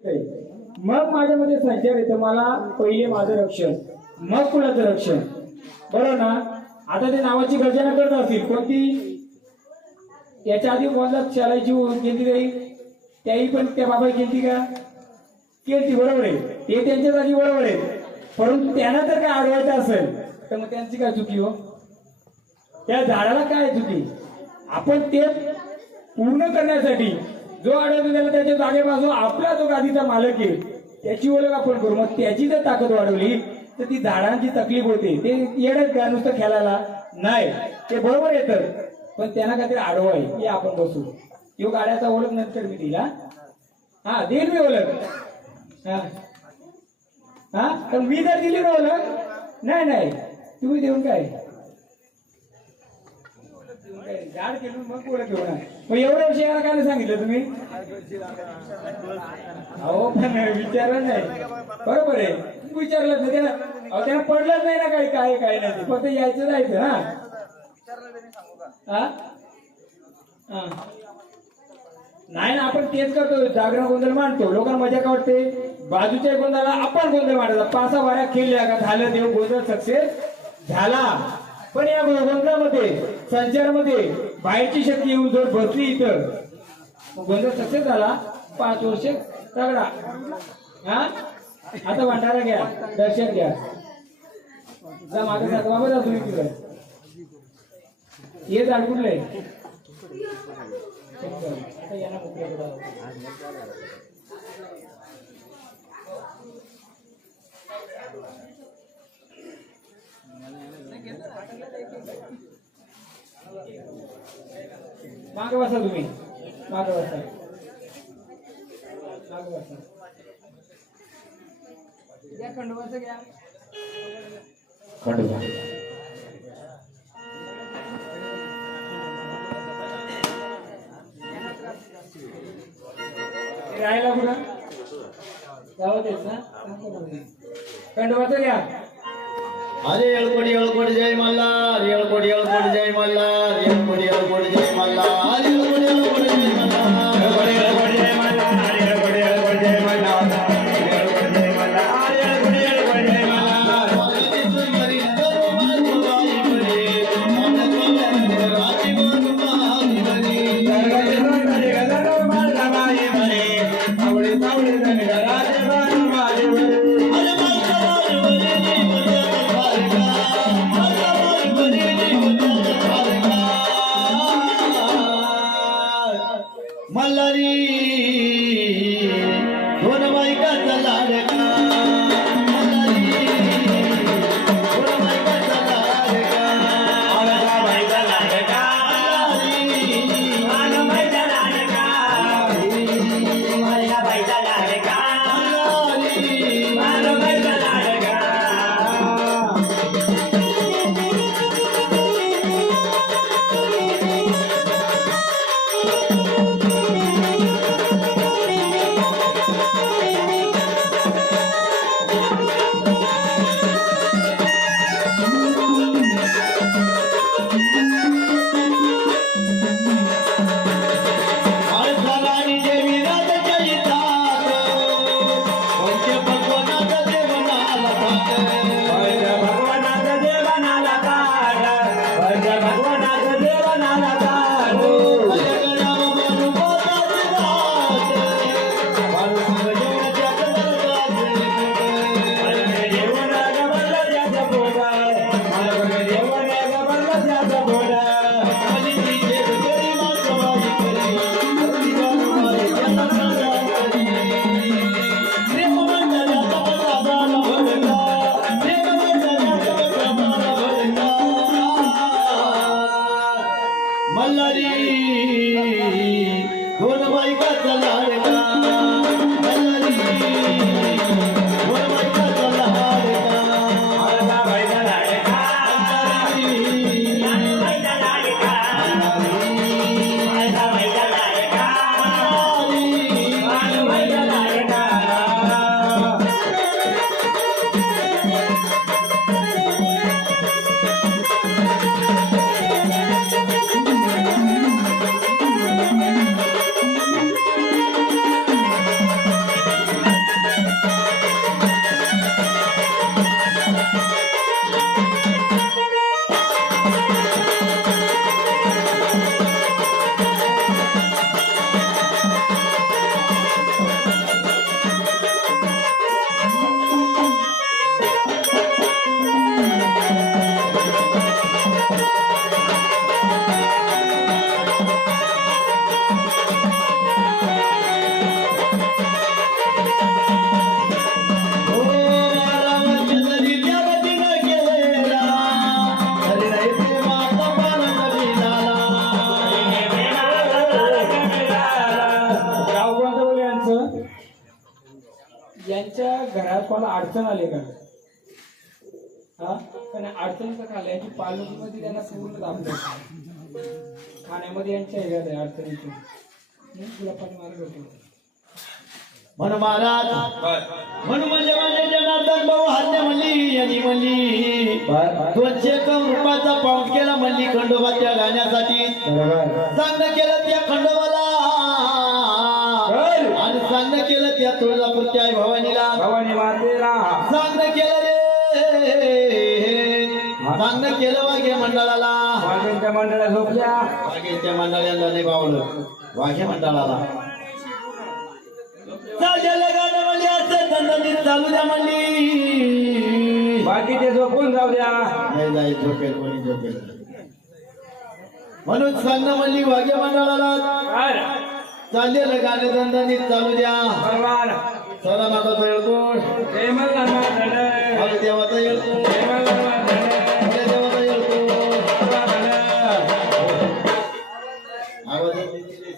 मग माझ्यामध्ये संचार येतो. मला पहिले माझं रक्षण, मग कुणाचं रक्षण. बरोबर ना. आता ते नावाची गर्जना करत असतील कोणती, याच्या आधी कोणाला चालायची केली नाही, त्याही पण त्या बाबा केली का, केली. बरोबर आहे, ते त्यांच्या जागी बरोबर आहे. परंतु त्यांना जर काय अडवायचं असेल तर मग त्यांची काय चुकी हो, त्या झाडाला काय चुकी. आपण ते पूर्ण करण्यासाठी जो अडवतो त्याला त्याच्या जागेपासून आपला जो गादीचा मालक आहे त्याची ओळख आपण करू. मग त्याची जर ताकद वाढवली तर ती झाडांची तकलीफ होते. ते येडच का नुसतं खेळायला नाही, ते बरोबर येतं, पण त्यांना काहीतरी अडव आहे हे आपण बसू. यो गाड्याचा ओळख नंतर मी दिला, हा देईल मी ओळख. हा पण मी जर दिली ना ओळख, नाही नाही तुम्ही देऊन काय झाड केलं मग ओळख घेऊन. मग एवढ्या वर्षी याला काय सांगितलं तुम्ही, अहो पण विचारलं नाही. बरोबर आहे, विचारलं नाही त्याला, अहो त्याला पडलंच नाही ना काही, काय काय नाही, फक्त यायचं जायचं. हा नाही ना, आपण तेच करतो, जागरण गोंधळ मांडतो, लोकांना मजा का वाटते. बाजूच्या गोंधळाला आपण गोंधळ मांडायचा, पासा वाऱ्या खेळल्या का झालं, देव गोंधळ सक्सेस झाला. पण या गोंधळामध्ये संचारामध्ये बाहेरची शक्ती येऊन जर बसली इथं, गोंधळ सक्सेस झाला. 5 वर्ष तगडा. हा आता भंडारा घ्या, दर्शन घ्या, जा मागे जातो बाबा, जा तुम्ही तिकडे. हे झाड कुठलंय आता यांना मोकळ्या मागे बसा, तुम्ही मागे बसा, मागे बसा. घ्या खंडोबाचं, घ्या खंडोबा. राहायला कुठं गावात येत ना, खंडोबाचं घ्या. अरे येळकोडी येळकोडी जय मल्हार, येळकोडी येळकोडी जय मल्हार, येळकोडी येळकोडी जय मल्हार, येळकोडी येळकोडी जय मल्हार, येळकोडी येळकोडी जय मल्हार, येळकोडी येळकोडी जय मल्हार, येळकोडी जय मल्हार, येळकोडी येळकोडी जय मल्हार. वाजती सुंदरी नगर माधवाई बरे, माधवाई राजी माधवाई बरे, सरगती सुंदरी नगर माधवाई बरे, आवडे तावडे जण राजे माधवाई बरे. अरे माधवाई बरे मल्हारी दोन बायकाचा लाडका, मल्हारी दोन बायकाचा लाडका, माझा बायका लाडका, माझा बायका लाडका, माझ्या बायका लाडका, माझा बायका लाडका. भगवानाचं यांच्या घरात मला अडचण आली का हा पण अडचणीचं खाल्लं यांची पालखीमध्ये त्यांना पूर्ण दाखवलं खाण्यामध्ये यांच्या ह्याच्यात आहे अडचणीची मी तुला पण मार्ग होतो म्हणून महाराज म्हणून म्हणजे माझे जनार्दन भाऊ हल्ले म्हणली यांनी म्हणली 200 रुपयाचा पाऊंड केला म्हणली खंडोबाच्या गाण्यासाठी चांगलं केलं त्या खंडोबाला आणि चांगलं केलं त्या तुळजापूरच्या आई भवानीला चांगलं केलं रे चांगलं केलं वाघे मंडळाला वाघेंच्या मंडळा झोपल्या वाघेच्या मंडळाला नाही पावलं वाघे मंडळाला चाललेलं गाणं म्हणली असं दणदणीत चालू द्या म्हणली बाकीचे झोपून जाऊ द्या नाही जाईल झोपेल कोणी झोपेल म्हणून सांगणं म्हणली वाघ्य मंडळाला चाललेलं गाणं दणदणीत चालू द्या चला नाता येळकोट जय मल्हार अरे देवाचा येळकोट अरे देवाचा येळकोट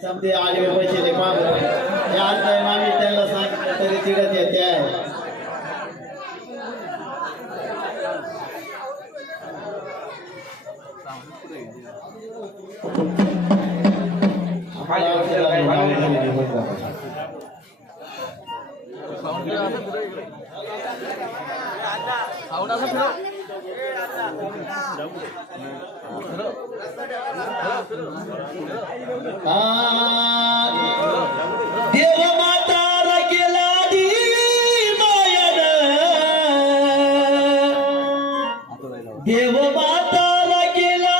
समजे आले पैसे दे पाच यार काय मामी त्यांना सांगितलं तरी तिकडे येते आहे देव माता केला देव माता केला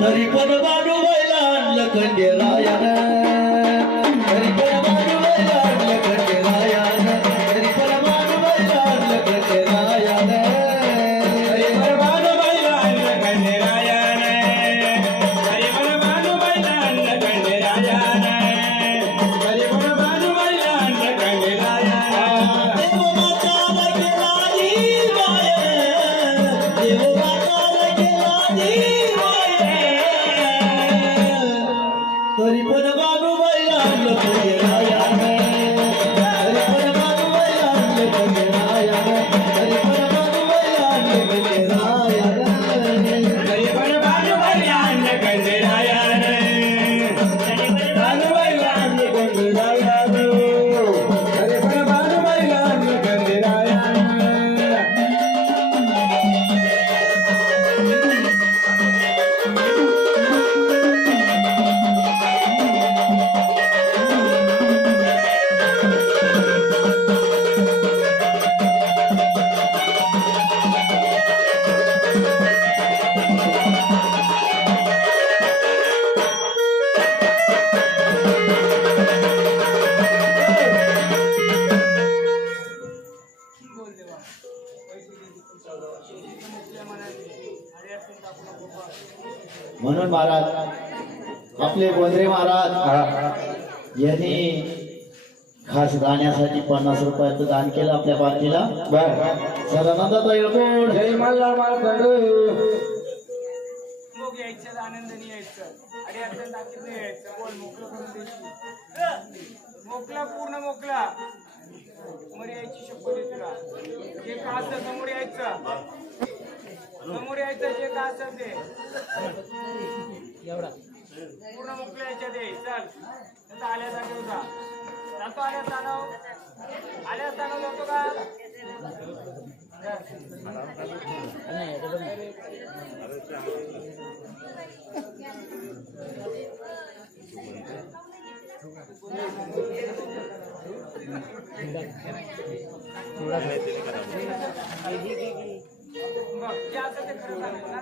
तरी पण बाजू व्हायला आणलं खंडेरायानं तरी पण बाजू व्हायला आणलं खंडेरायानं तरी पण बाजू व्हायला आणलं खंडेरायानं तरी पण बाजू व्हायला आणलं खंडेरायानं तरी पण बाजू व्हायला आणलं खंडेरायानं तरी पण बाजू व्हायला आणलं खंडेरायानं देव माताला केला देव माताला केला तरी पण बाबू बैला आणलं खंडेरायानं तरी पण बाबू बैला आणलं खंडेरायानं तरी पण बाबू बैला आणलं खंडेरायानं तरी पण बाजू व्हायला आणलं खंडेरायानं तरी पण बाजू व्हायला आणलं खंडेरायानं तरी पण बाजू व्हायला आणलं खंडेरायानं म्हणून महाराज आपले गोंधळे महाराज यांनी खास गाण्यासाठी 50 रुपयाचं दान केलं आपल्या पार्टीला सदानंदाचा येळकोट जय मल्हार मालखंड मग यायचं आनंदाने यायचं आणि अडचण दाखवत नाही यायचं बोल मोकळं करून द्यायची मोकळा पूर्ण मोकळा समोर यायची शपथ आहे तुला जे का असतं समोर यायचं जे का असतं ते एवढा पूर्ण मोकळं यायच्या दे चल तसं आल्या जागे होता जातो आल्या स्थानाव जातो का बघ जे असं ते खरं सांगेल ना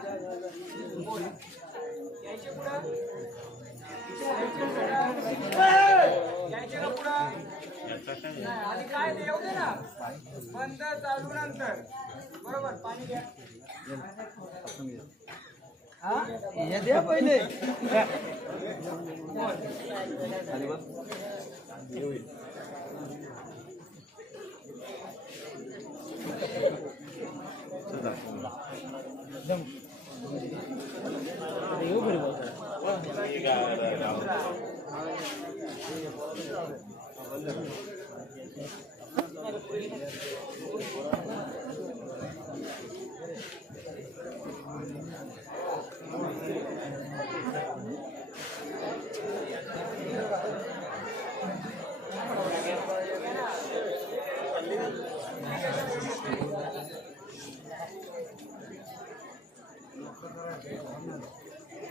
बोल यायचे पुढं यायचे का पुढं आणि काय ते येऊ दे ना बंद चालू नंतर बरोबर पाणी घ्या हा द्या पहिले येऊ बरोबर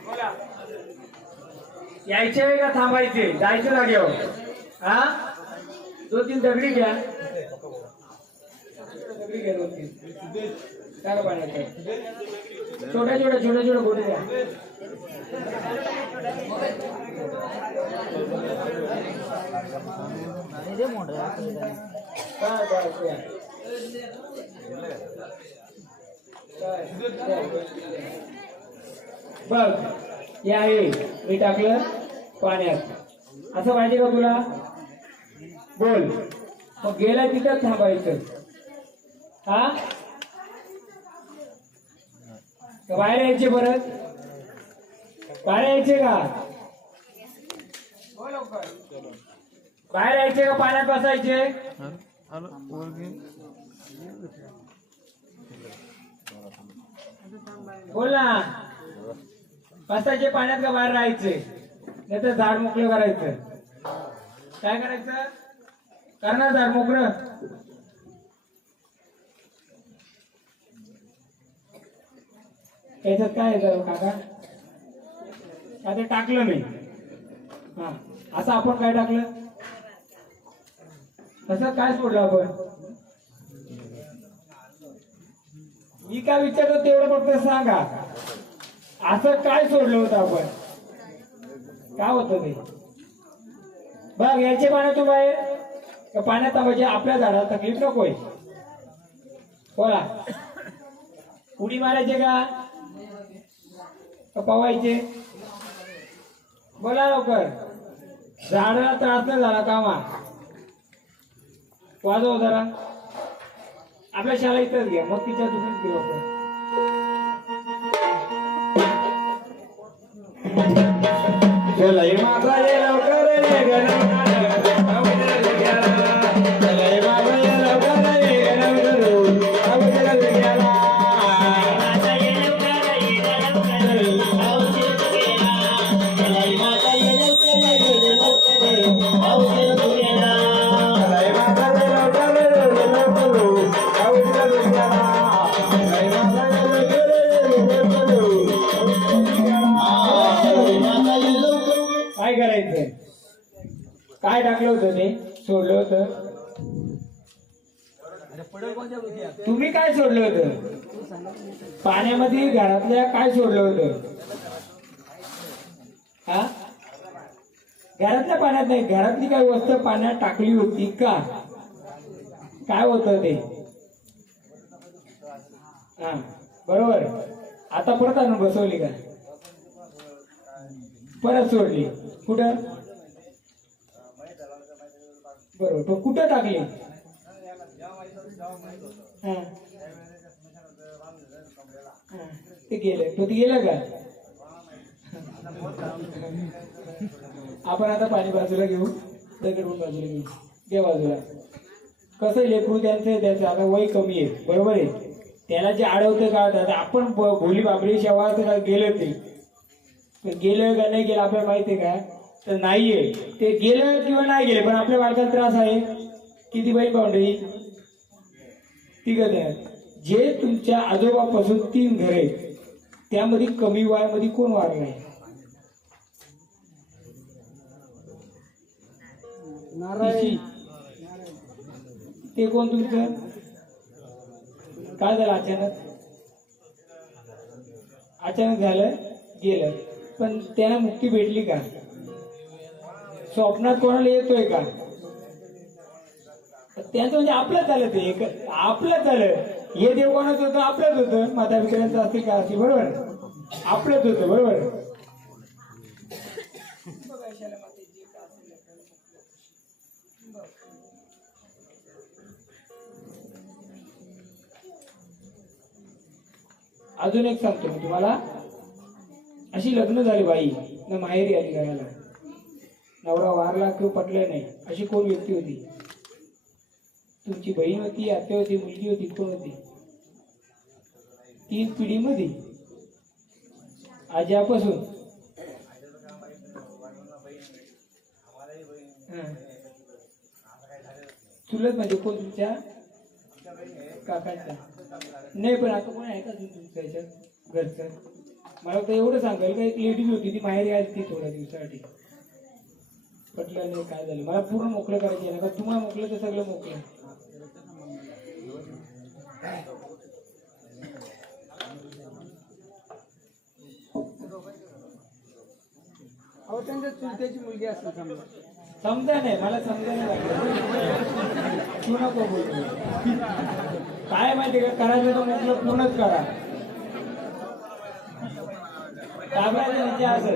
बोला. यायचे का थांबायचे जायचं जागेवर हा 2-3 दगडी घ्या दगडी घ्या 2-3 काय पाण्याचं छोट्या छोट्या गोटे द्या बघ हे आहे मी टाकलं पाण्यात असं पाहिजे का तुला बोल मग गेलाय तिथं थांबायचं हा का बाहेर यायचे परत बाहेर यायचे का हो लवकर. बाहेर यायचे का पाण्यात बसायचे बोल ना बसायचे पाण्यात का बाहेर राहायचे नाही तर झाड मोकळं करायचं काय करायचं करणार झाड मोकळं त्याच्यात काय आहे काका आता टाकलं मी हा असं आपण काय टाकलं तसं काय सोडलं आपण मी काय विचारतो तेवढं फक्त सांगा असं काय सोडलं होतं आपण काय होतं ते बघ याचे पाण्यातून बाहेर पाण्यात म्हणजे आपल्या झाडाला तकलीफ नकोय बोला उडी मारायचे का पवायचे बोला लवकर झाडाला त्रास नाही झाला कामा वाजव जरा आपल्या शाळा इथंच घ्या मग तिच्या दुसरीच घेऊ आपण माझा ये लवकर ये काय करायचं काय टाकलं होतं ते सोडलं होतं तुम्ही काय सोडलं होतं पाण्यामध्ये घरातल्या काय सोडलं होतं हा घरातल्या पाण्यात नाही घरातली काही वस्तू पाण्यात टाकली होती का काय होतं ते हा बरोबर आता परत आणून बसवली का परत सोडली कुठं बरोबर तो कुठं टाकली हा ते गेलं तो ते गेलं का आपण आता पाणी बाजूला घेऊ दगडून बाजूला घेऊ त्या बाजूला कसं लेकरू त्यांचं आता वय कमी आहे बरोबर आहे त्याला जे अडवतं का आपण भोली बाबरी शेवा गेलं ते गेलं का नाही गेलं आपल्याला माहिती आहे का तर नाहीये ते गेलं किंवा नाही गेले पण आपल्या बाळकाला त्रास आहे किती बहीण बाउंड्री तिघच आहे जे तुमच्या आजोबापासून 3 घरे त्यामध्ये कमी वयामध्ये कोण वारलाय ते कोण तुमचं काय झालं अचानक झालं गेलं पण त्यांना मुक्ती भेटली का स्वप्नात कोणाला येतोय का त्यांचं म्हणजे आपलंच झालं ते आपलंच झालं हे देव कोणाच होतं आपलंच होतं माता पित्यांचं असते का असते बरोबर आपलंच होतं बरोबर अजून एक सांगतो मी तुम्हाला अशी लग्न झाली बाई न माहेरी आली घराला. नवरा वारला किंवा पटलं नाही अशी कोण व्यक्ती होती? तुमची बहीण होती, आत्या होती, मुलगी होती, कोण होती? 3 पिढीमध्ये आज्यापासून चुलत म्हणजे कोण तुमच्या काकांचा? नाही पण आता कोण आहे का तुमच्या ह्याच्यात घरचं? मला तर एवढं सांगाल का एक लेडीज होती ती माहेरी आली ती थोड्या दिवसासाठी, पटलं नाही काय झालं? मला पूर्ण मोकळं करायचं आहे ना, तुम्हाला मोकळं तर सगळं मोकळं. अहो त्यांच्या चुलत्याची मुलगी असेल समजा. समजा नाही, मला समजा नाही लागलं. तू नको बोलू. काय माहिती का, करायचं तर मोकळं पूर्णच करा. घाबरायचं म्हणजे असं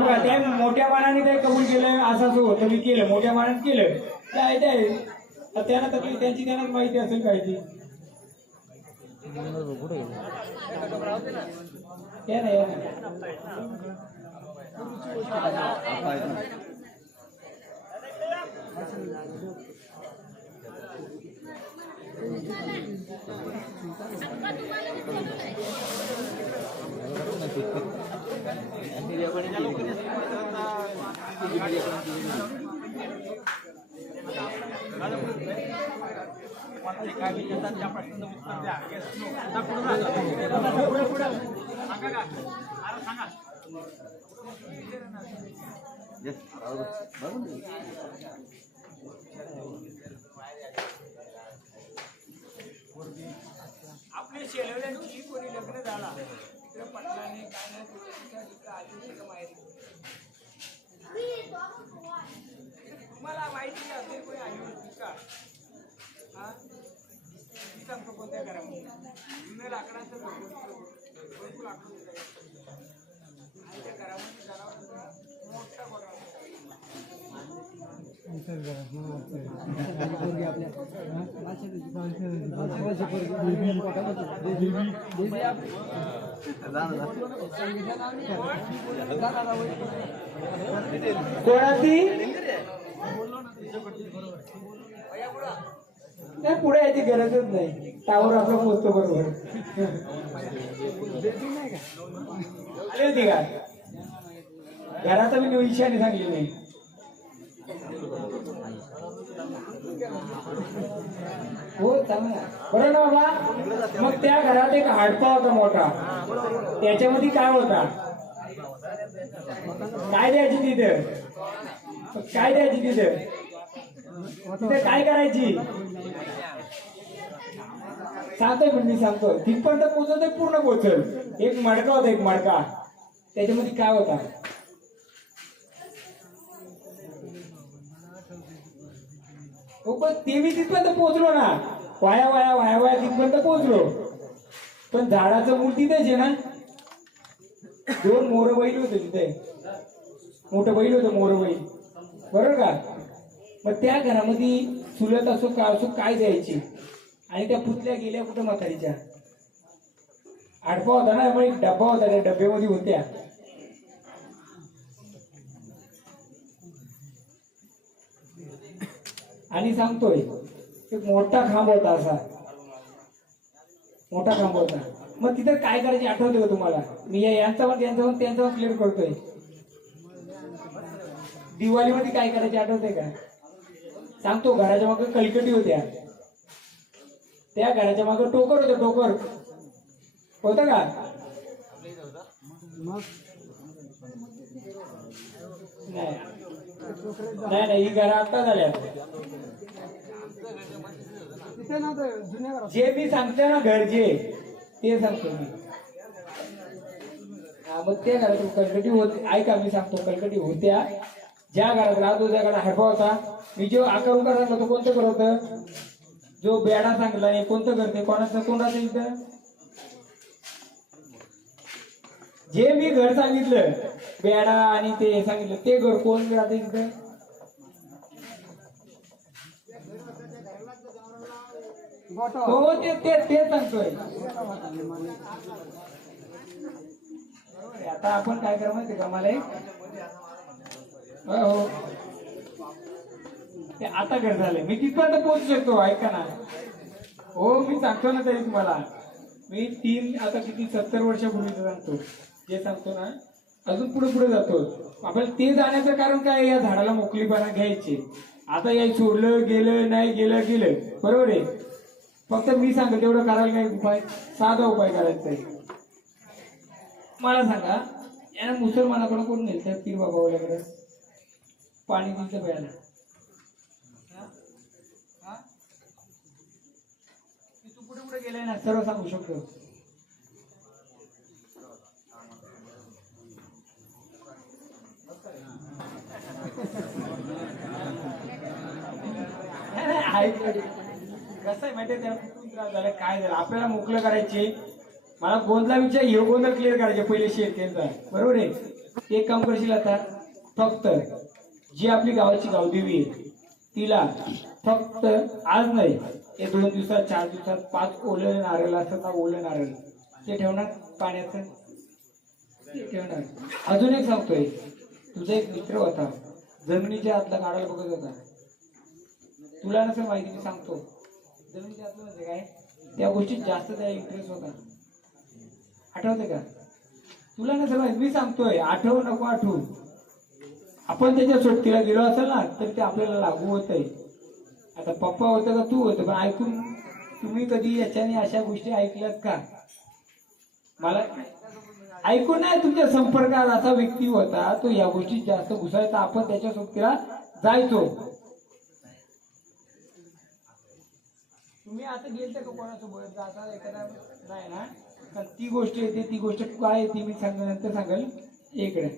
बघा, त्या मोठ्या मानाने ते कबूल केलं, असं असं होतं मी केलं, मोठ्या मानाने केलं काय ते त्यांना तकलीफ त्यांची त्यांनाच माहिती असेल काय ती. या ना या ना. आपले शेलवल्यांची कोणी लग्न झाला तिकडे पटलाने काय नाही तिकडे आली का माहेरी. तुम्हाला माहिती असेल कोणी आली होती का? हा ती सांगतो कोणत्या घरामध्ये जुनं लाकडाचं भरपूर लाकूड आणि त्या घरामध्ये जनावर मोठा गोडा कोणाची नाही, पुढे यायची गरजच नाही, टावर आपलं पोहोचतो बरोबर. आली होती का घरात? मी विषयाने सांगली नाही. हो चांगला बरं ना बाबा. मग त्या घरात एक हाडपा होता मोठा, त्याच्यामध्ये काय होता? काय द्यायची तिथे? काय द्यायची तिथे? तिथे काय करायची? सांगतोय पण मी सांगतो, तिथपर्यंत पोहोचवतोय, पूर्ण पोहोचल. एक मडका होता, एक मडका, त्याच्यामध्ये काय होता? हो पण ते मी तिथपर्यंत पोहोचलो ना, वाया वाया वाया वाया तिथपर्यंत पोहोचलो. पण झाडाचं मूळ तिथेच आहे ना. 2 मोर बैल होते तिथे, मोठं बैल होतं मोर बैल, बरोबर का? मग त्या घरामध्ये चुलत असो का असो काय द्यायची? आणि त्या पुतल्या गेल्या कुठं म्हातारीच्या? आडपा होता ना, मग एक डब्बा होता, त्या डब्यामध्ये होत्या. आणि सांगतोय एक मोठा खांब होता, असा मोठा खांब होता. मग तिथे काय करायची आठवते का तुम्हाला? मी यांचा पण त्यांचा पण त्यांचा पण क्लिअर करतोय. दिवाळीमध्ये काय करायचे आठवते का? सांगतो, घराच्या मागे कलकटी होत्या, त्या घराच्या मागे टोकर होतं, टोकर होतं का? नाही नाही, ही घरं आता झाल्या. जे मी सांगतो ना घर जे ते सांगतो मी. मग त्या घरात कलकटी होती, ऐका मी सांगतो, कलकटी होत्या. ज्या घरात राहतो त्या घरात हडपा होता. मी जो आकार उकार सांगतो तो कोणतं घर होतं? जो बेडा सांगितला नाही कोणतं घर? ते कोणाचं? कोण राहतं इथं? जे मी घर सांगितलं बेडा आणि ते सांगितलं ते घर कोण राहतं इथं? हो ते ते ते सांगतोय. आता आपण काय करा माहिती का मला हो ते आता घर झालंय मी तिथपर्यंत पोहोचू शकतो ऐका ना हो मी सांगतो ना तरी तुम्हाला मी 3 आता किती 70 वर्षापूर्वीच सांगतो जे सांगतो ना अजून पुढे पुढे जातो आपल्याला ते जाण्याचं कारण काय या झाडाला मोकळीपणा घ्यायची आता या सोडलं गेलं नाही गेलं बरोबर आहे फक्त मी सांगतो तेवढं करायला नाही उपाय साधा उपाय करायचा आहे मला सांगा यानं मुसलमानाकडे कोण नेल त्या पीर बाबावल्याकडे पाणी दिलं प्यायला तू पुढे पुढे गेलाय ना सर्व सांगू शकतो कसं आहे माहितीये त्याला काय झालं आपल्याला मोकळं करायचे मला गोंधळा विचार हे गोंधळ क्लिअर करायचे पहिले शेतकऱ्यांचा बरोबर आहे एक काम करशील आता फक्त जी आपली गावाची गावदेवी आहे तिला फक्त आज नाही हे 2 दिवसात 4 दिवसात 5 ओलं नारळ असं ना ओलं नारळ ते ठेवणार पाण्याचं ते ठेवणार अजून एक सांगतोय तुझा एक मित्र होता जमिनीच्या आतला काढायला बघत होता तुला नसेल माहिती मी सांगतो जमिनीच्या आतलं म्हणजे काय त्या गोष्टीत जास्त त्याला इंटरेस्ट होता आठवते का तुला नसेल माहिती मी सांगतोय आठवू नको आठवू आपण त्याच्या सोबतीला गेलो असेल ना तर ते आपल्याला लागू होत आहे आता पप्पा होतं का तू होतं पण ऐकून तुम्ही कधी याच्याने अशा गोष्टी ऐकल्यात का मला ऐकून नाही तुमच्या संपर्कात असा व्यक्ती होता तो या गोष्टीत जास्त घुसायचा आपण त्याच्या सोबतीला जायचो तुम्ही आता गेलते का कोणासोबत जाता एखादा नाही ना कारण ती गोष्ट येते ती गोष्ट काय येते मी सांगल्यानंतर सांगेल इकडे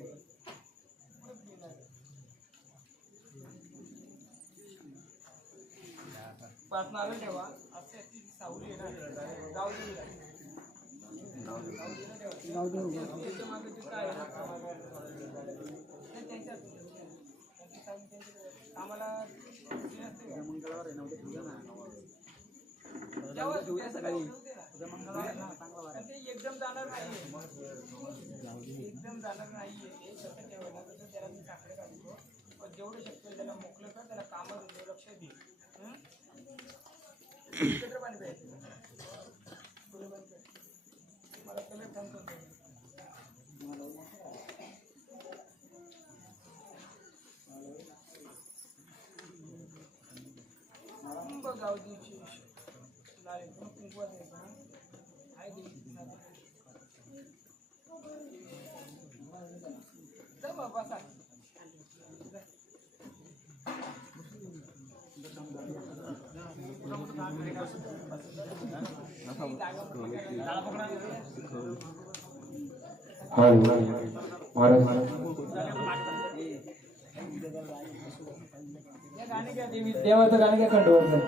ठेवा सावली आम्हाला एकदम जाणार नाहीये ते सतत ठेवायला तसं त्याला मी साखरे घालतो पण जेवढं शक्य त्याला मोकळं कर त्याला कामात लक्ष दे पाणी प्यायचं मला कलर फोन करतो गाव दिवशी कुंकवाच आहे बाबा देवाचं गाणं घ्या खंडोबाचं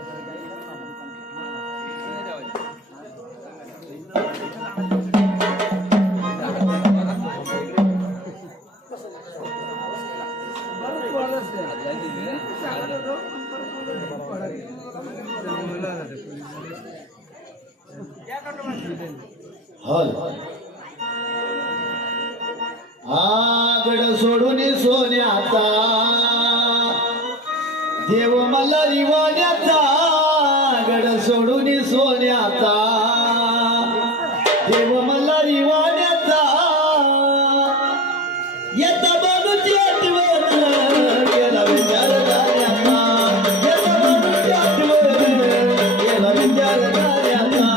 आगड सोडून सोन्याचा देव मला रिवाण्याचा गड सोडून सोन्याचा देव मला रिवाण्याचा येता बाबूची आठवण गेला विचार झाल्याचा येता बाबूची आठवण गेला विचार झाल्याचा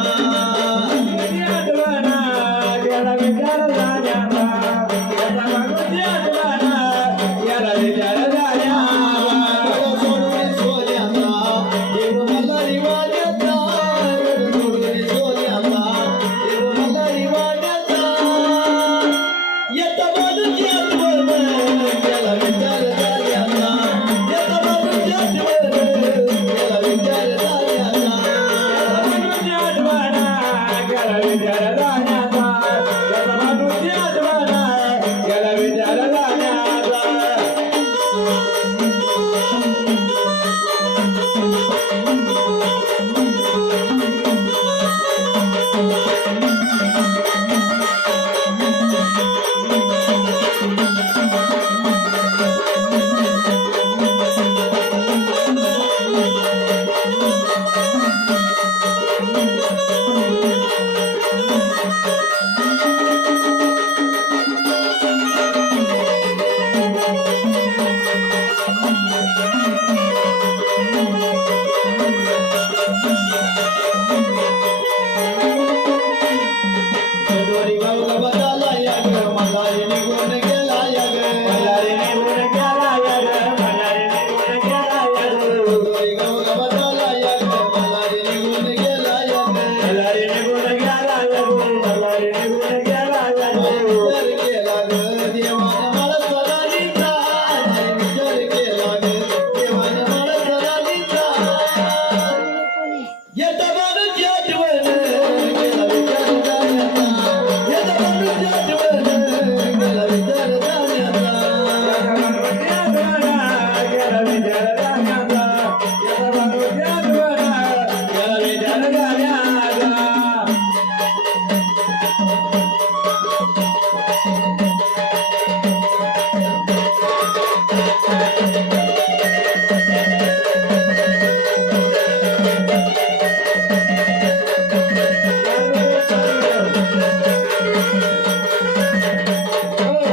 गेला विचार झाल्याचा येता बाबूची आठवण गेला विचार झाल्याचा सोडून सोन्याचा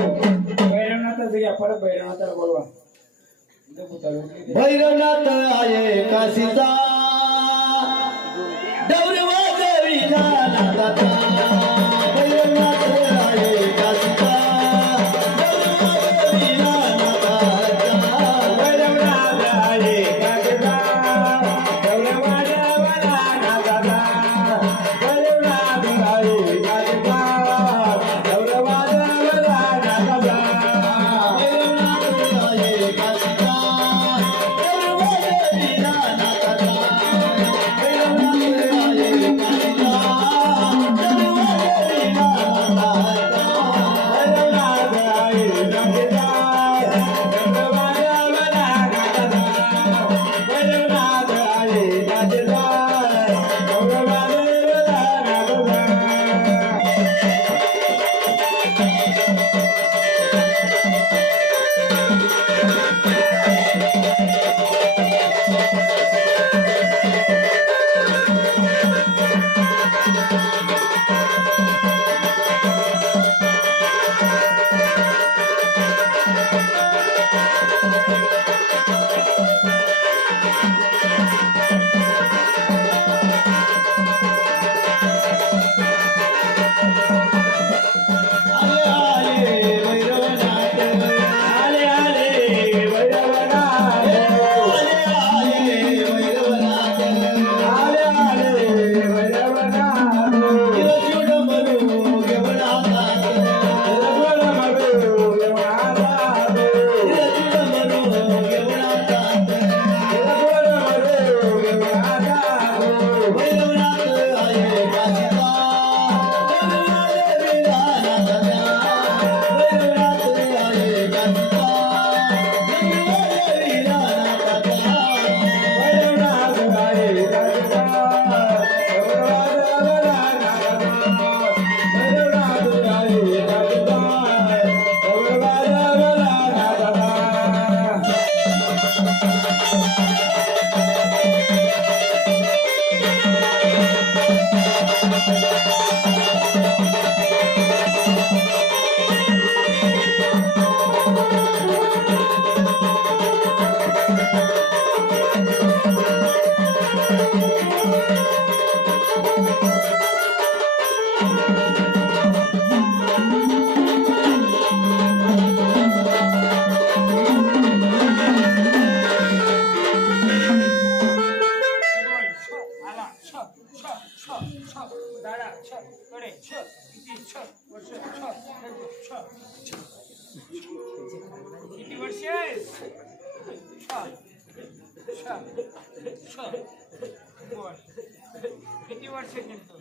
भैरवनाथाचं घ्या परत भैरवनाथाला बोलवा भैरवनाथ आहे काशीचा डवरे वाजविला नादाचा भैरवनाथ आहे काशीचा डवरे वाजविला नादाचा भैरवनाथ आहे काशीचा डवरे वाजविला नादाचा भैरवनाथ आहे काशीचा डवरे वाजविला नादाचा भैरवनाथ आहे काशीचा डवरे वाजविला नादाचा किती वर्ष आहेस? बोल किती वर्ष केलतो?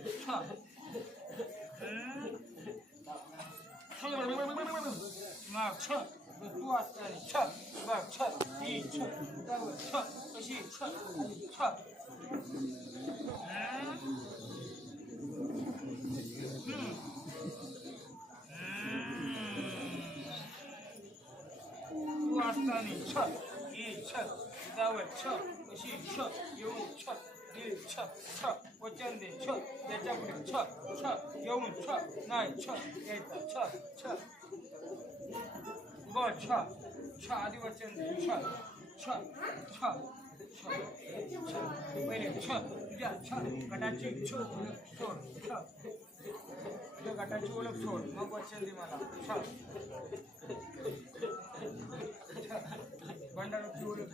मग तू असताना बघ ही कशी तू असताना ही दावत कशी येऊन वचन दे त्याच्यापुढे येऊन नाही यायचा बोल आधी वचन दे पहिले तुझ्या गटाची सोड तुझ्या गटाची ओळख सोड मग वचन दे मला भंडारूपी ओळख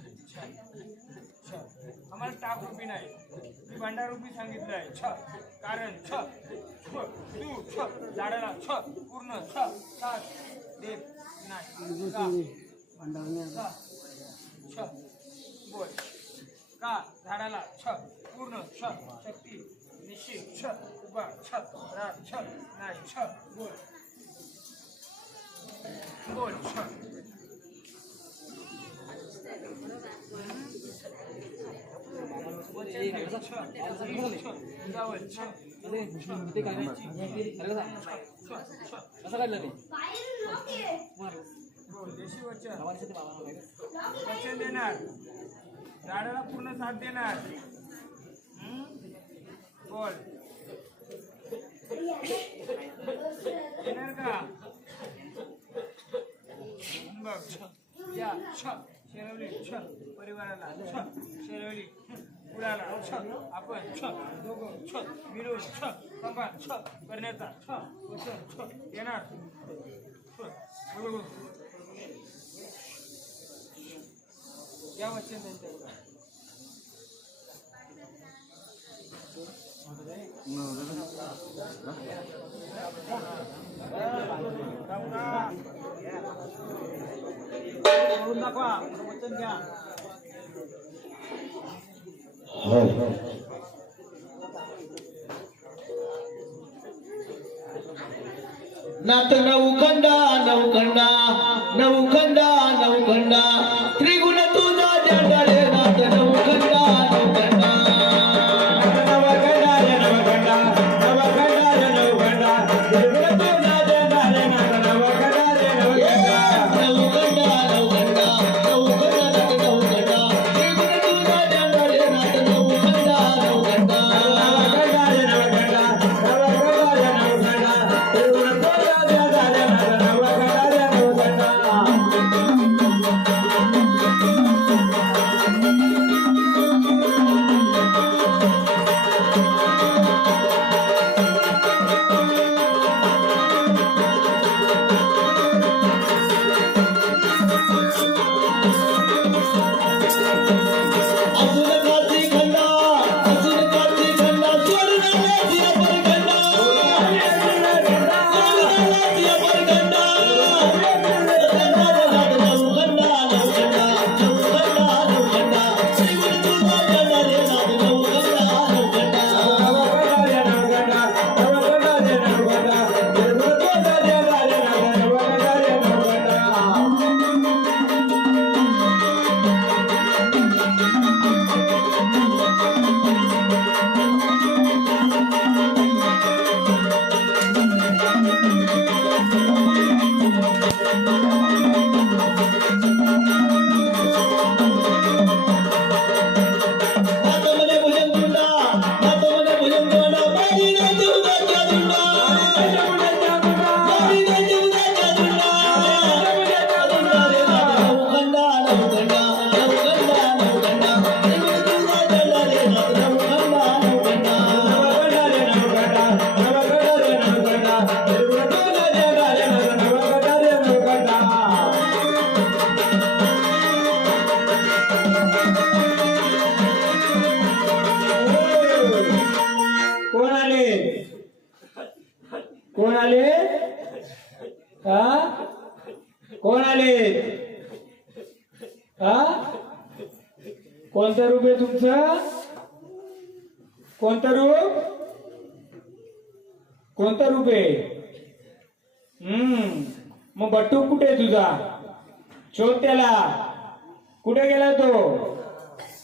आम्हाला स्टाफ रूपी नाही मी भंडारूपी सांगितलं आहे कारण तू झाडाला पूर्ण साथ देत नाही बोल का झाडाला पूर्ण शक्ती निश्चित उभा नाही बोल बोल बोल देशी वचन वचन देणार झाडाला पूर्ण साथ देणार बोल येणार का बघ या शेरवली परिवाराला शेरवली कुणाला आपण दोघं मिळून संवाद करण्याचा येणार या वचन त्यांच्याकडे बोलून दाखवा वचन घ्या नाथ नवखंडा नवखंडा नवखंडा नवखंडा त्रिगुण तुझा जंडाळे नाथ नवखंडा नवखंडा नवखंडा रे नवखंडा नवखंडा रे नवखंडा त्रिगुण तुझा जंडाळे नाथ नवखंडा रे नवखंडा नवखंडा नवखंडा नवखंडा नाथ नवखंडा त्रिगुण तुझा जंडाळे नाथ नवखंडा नवखंडा नवखंडा रे नवखंडा नवखंडा रे नवखंडा त्रिगुण तुझा जंडाळे नाथ नवखंडा रे नवखंडा अजून काची खंडा अजून काची खंडा सोडण्याची अपरखंडा सोडण्याची अपरखंडा नवखंडा नवखंडा नवखंडा नवखंडा त्रिगुण तुझा जंडाळे नाथ नवखंडा नवखंडा नवखंडा रे नवखंडा नवखंडा रे नवखंडा त्रिगुण तुझा जंडाळे नाथ नवखंडा रे नवखंडा नाथ मने भुजंग दुंडा नाथ मने भुजंग दुंडा बाई नाही उदाच्या दुंडा बाई नाही उदाच्या दुंडा दुंडा रे नाथ नवखंडा नवखंडा नवखंडा नवखंडा त्रिगुण तुझा जंडाळे नाथ नवखंडा नवखंडा नवखंडा रे नवखंडा नवखंडा रे नवखंडा त्रिगुण तुझा जंडाळे नाथ नवखंडा रे नवखंडा कोण आले कोण आले हा कोण आले हा कोणतं रूप आहे तुमचं कोणतं रूप कोणतं रूप आहे मग बट्टू कुठे आहे तुझा शोध त्याला कुठे गेला तो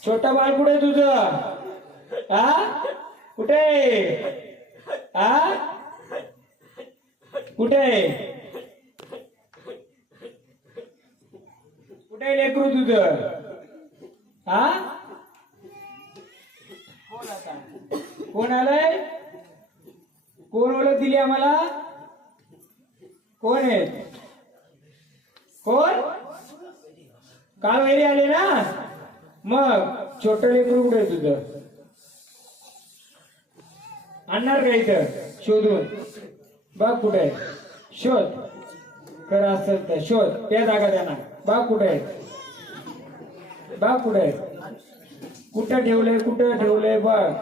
छोटा बाळ कुठे आहे तुझं हा कुठे हा कुठे कुठे लेकरू तुझं हा बोल आता कोण आलंय कोण ओळख दिली आम्हाला कोण आहे कोण काल वैरी आले ना मग छोट लेकरू कुठे आहे तुझं आणणार का इथं शोधून बघ कुठे आहे शोध कर असेल तर शोध त्या जागा त्यांना बघ कुठे आहे बघ कुठे आहे कुठं ठेवलंय बघ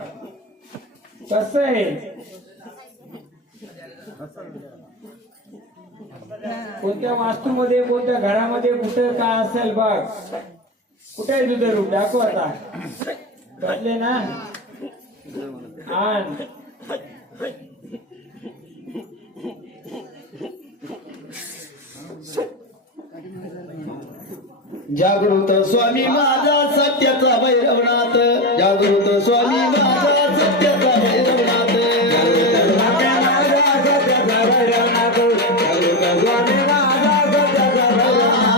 कसं आहे कोणत्या वास्तूमध्ये कोणत्या घरामध्ये कुठं काय असेल बघ कुठे आहे तुझं रूप दाखव आता कळले ना आण जागृत स्वामी माझा सत्याचा भैरवनाथ जागृत स्वामी माझा सत्याचा भैरवनाथ स्वामी माझा सत्याचा भैरवनाथ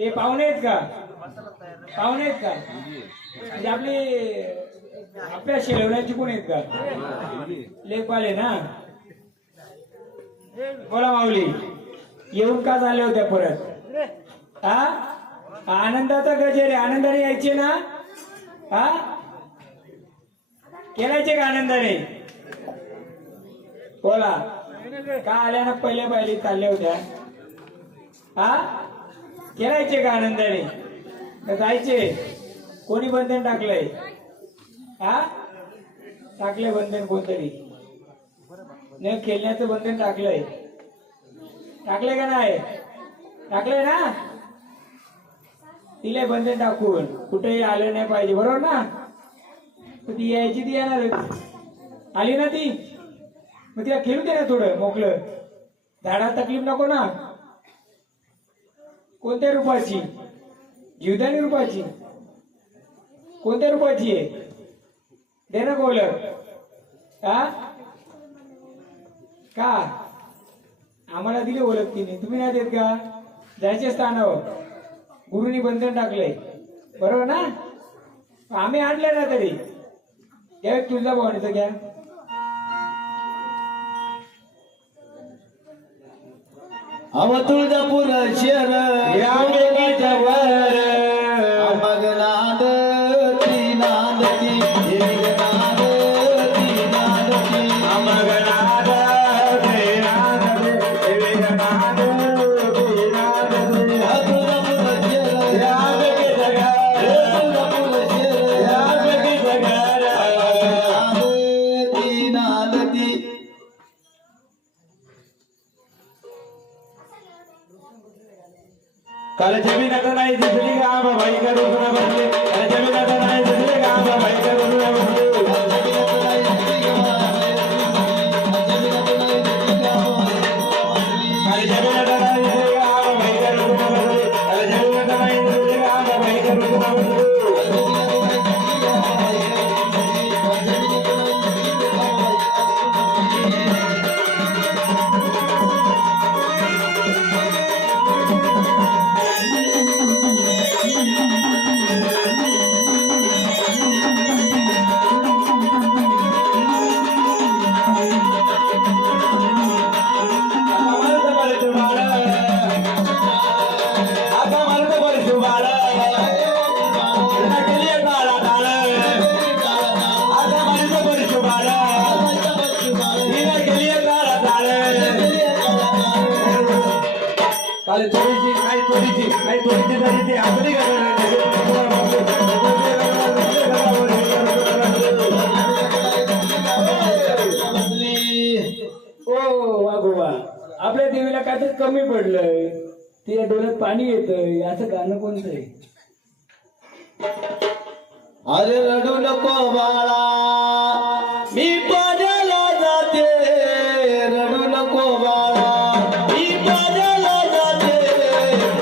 हे पाहुणे आहेत का? पाहुणे आहेत का? म्हणजे आपल्या शेलवण्याची कोण आहेत का? लेखपाले ना. बोला माऊली, येऊन का झाले होत्या परत? हा, आनंदाचा गजेरे आनंदाने यायचे ना? हा, केलायचे का आनंदाने? बोला, का आल्या ना पहिल्या पाहिली चालल्या होत्या? हा, केलायचे का आनंदाने? का जायचे? कोणी बंधन टाकलंय? हा, टाकलंय बंधन कोणतरी? न खेळण्याचं बंधन टाकलंय. टाकलंय का नाही? टाकलंय ना. तिला बंधन टाकून कुठेही आलं नाही पाहिजे, बरोबर ना? ती यायची, ती येणार. आली ना ती, मग तिला खेळू दे ना थोडं मोकळं. झाडात तकलीफ नको ना. कोणत्या रूपाची? जीवदानी रूपाची? कोणत्या रूपाची आहे? दे ना गोलक. हा, का आम्हाला दिले ओळख तिने, तुम्ही नाही देत का? जायचे स्थानावर गुरुनी बंधन टाकलंय, बरोबर ना? आम्ही आणले ना तरी. घ्या तुळजा भवानीचं घ्या. अव तुळजापूर शहर मगनाद ती नांदती नाद ती नांदती अमगनाद ते नाद देवी नाद ते नाद. तुळजापूर शहर राग के जगा, तुळजापूर शहर राग के जगा, नाद ती नांदती. काल जमीन आता नाही दिसली का आबा भाई का रूप न बदले. काल जमीन आता नाही दिसली का आबा भाई का रूप न बदले. काल जमीन आता नाही दिसली का आबा भाई का रूप न बदले. काल जमीन आता नाही दिसली का आबा भाई का रूप न बदले. आपल्या देवीला काय तर कमी पडलंय, तिच्या डोळ्यात पाणी येतंय, असं गाणं कोणतं आहे? अरे रडू नको बाळा, मी पाण्याला जाते. रडू नको बाळा, मी पाण्याला जाते.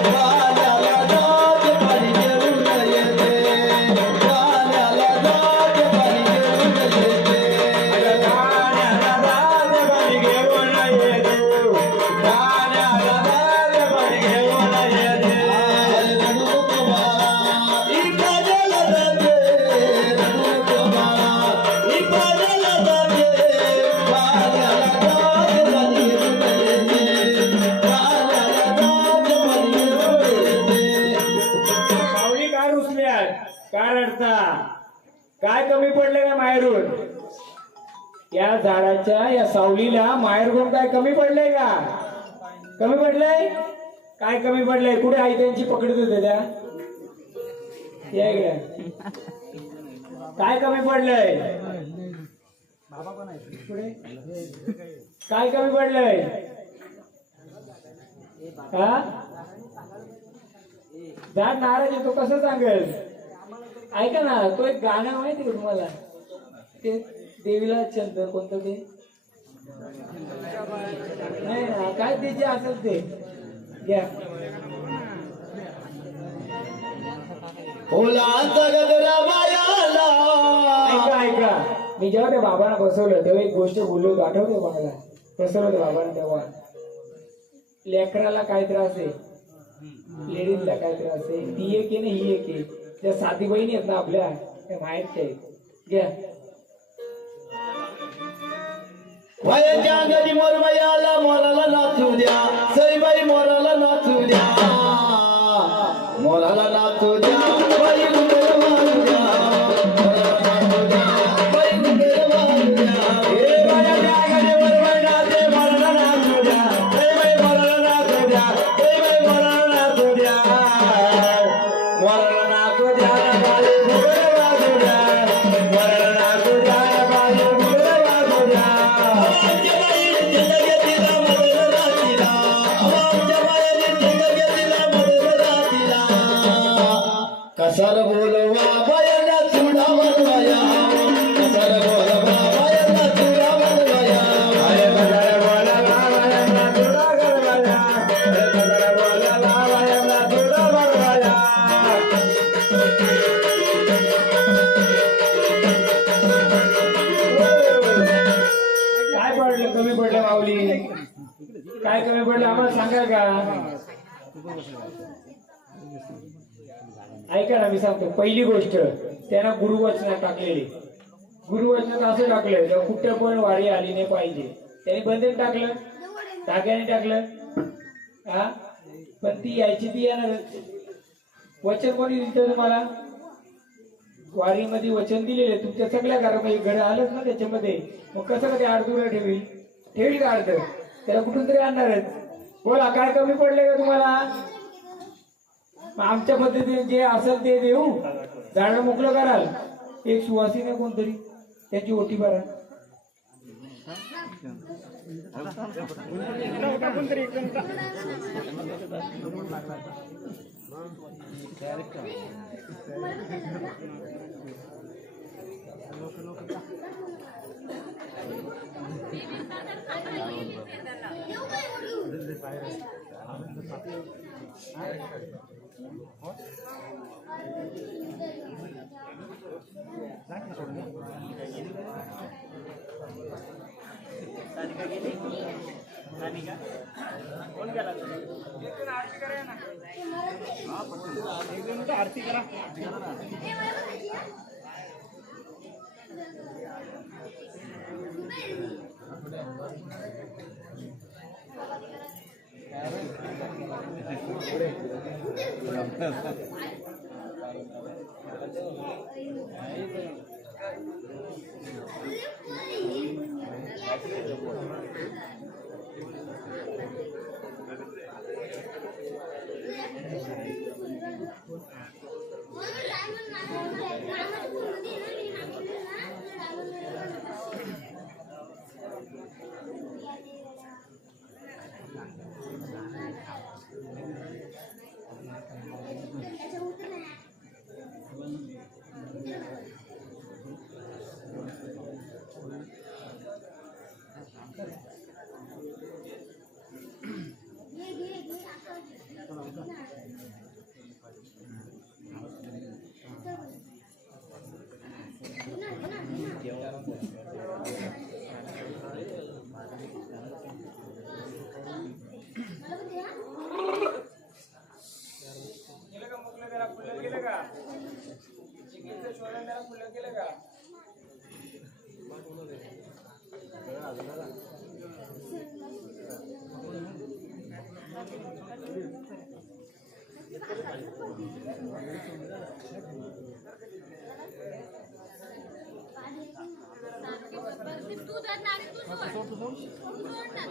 पाण्याला जाते, पाणी घेऊन येते. पाण्याला जाते, पाणी घेऊन येते. पाण्याला जाते, पाणी घेऊन येते. पाण्याला जाते, पाणी घेऊन येते. अरे रडू नको बाळा, मी पाण्याला जाते. रडू नको बाळा, मी पाण्याला जाते. पाण्याला जाते, पाणी घेऊन येते. पाण्याला जाते, पाणी घेऊन येते. माऊली काय रुसल्यात? काय रडता? काय कमी पडले का माहेरून? या झाडाच्या या सावलीला माहेरहून काय कमी पडलंय का? कमी पडलंय? काय कमी पडलंय? कुठे आई त्यांची पकडत होते त्या? या इकडे. काय कमी पडलंय? पुढे. काय कमी पडलंय? हा, झाड नाराज आहे, तो कसं सांगेल? ऐका ना, तो एक गाणं माहिती का तुम्हाला? ते देवीला छंद कोणतं ते? नाही ना, काय ते जे असेल ते घ्या. फुलांचा गजरा मायाला. ऐका ऐका, मी जेव्हा त्या बाबांना बसवलं तेव्हा एक गोष्ट बोललो होतो, आठवते मला? बसवलं होतं बाबांना तेव्हा. लेकराला काय त्रास आहे? लेडीजला काय त्रास आहे, ती एक आहे ना ही एक आहे, त्या साधी बहिणी आहेत ना आपल्या त्या माहेरच्या आहेत. घ्या वयाच्या घरी मोरमयाला मोराला नाचू द्या, सईबाई मोराला नाचू द्या, मोराला नाचू द्या, बाई गुंडे वाजू द्या, मोराला नाचू द्या, बाई गुंडे वाजू द्या. हे वयाच्या घरी मोरमय नाचे, मोराला नाचू द्या, सईबाई मोराला नाचू द्या, सईबाई मोराला नाचू द्या, मोराला नाचू द्या, बाई गुंडे वाजू द्या, मोराला नाचू द्या, बाई गुंडे वाजू द्या. कसार बोलवा बायांना चुडा बनवाया, कसार बोलवा बायांना चुडा बनवाया, कसार बोलवा बायांना चुडा बनवाया, कसार बोलवा बायांना चुडा बनवाया. काय पडलं, कमी पडलं माऊली, काय कमी पडलं आम्हाला सांगा का. ऐका ना, मी सांगतो. पहिली गोष्ट त्यांना गुरुवचनात टाकलेली. गुरुवचनात असं टाकलं जेव्हा कुठं पण वारी आली नाही पाहिजे, त्यांनी बंधन टाकलं, टाक्याने टाकलं. हा, पण ती यायची ती येणार. वचन कोणी दिलं तुम्हाला? वारीमध्ये वचन दिलेले तुमच्या सगळ्या घरामध्ये घर आलंच ना त्याच्यामध्ये. मग कसं कधी अर्धुरा ठेवील का अर्ध? त्याला कुठून तरी आणणारच. बोला, काय कमी पडले का तुम्हाला? आमच्या पद्धतीने जे असेल ते देऊ, झाडं मोकळं कराल. एक सुवासिनी कोणतरी त्याची ओटी भरा. आरती करा.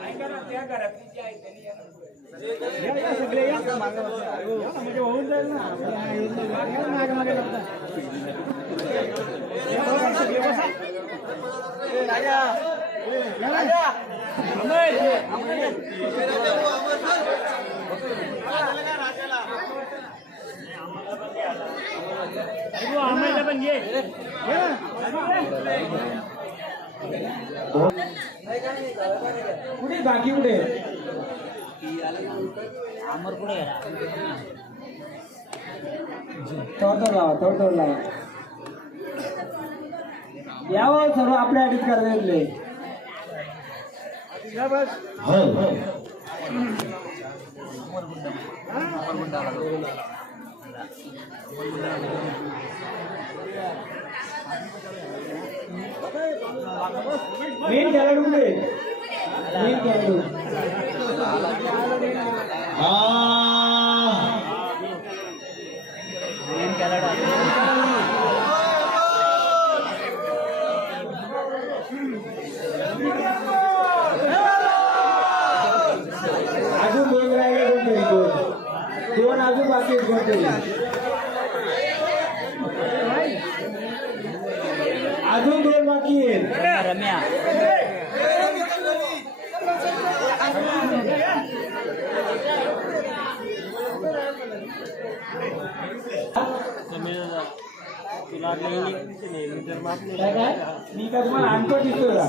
ऐका ना, त्या घरातली जी आहे त्यांनी या म्हणजे होऊन जाईल ना. मागे मागे आम्हाला पण घे. कुठे बाकी कुठे थोडं लावा, थोडं लावा. यावं सर्व आपल्या अडीच करता येतले. मेन खेळाडू कुठे मेन खेळाडू अजून दोन राहिले कोणतरी दोन अजून बाकी आहेत कोणतरी अजून दोन बाकी आहेत रम्या काय मी का तुम्हाला अनपढ दिसतोय का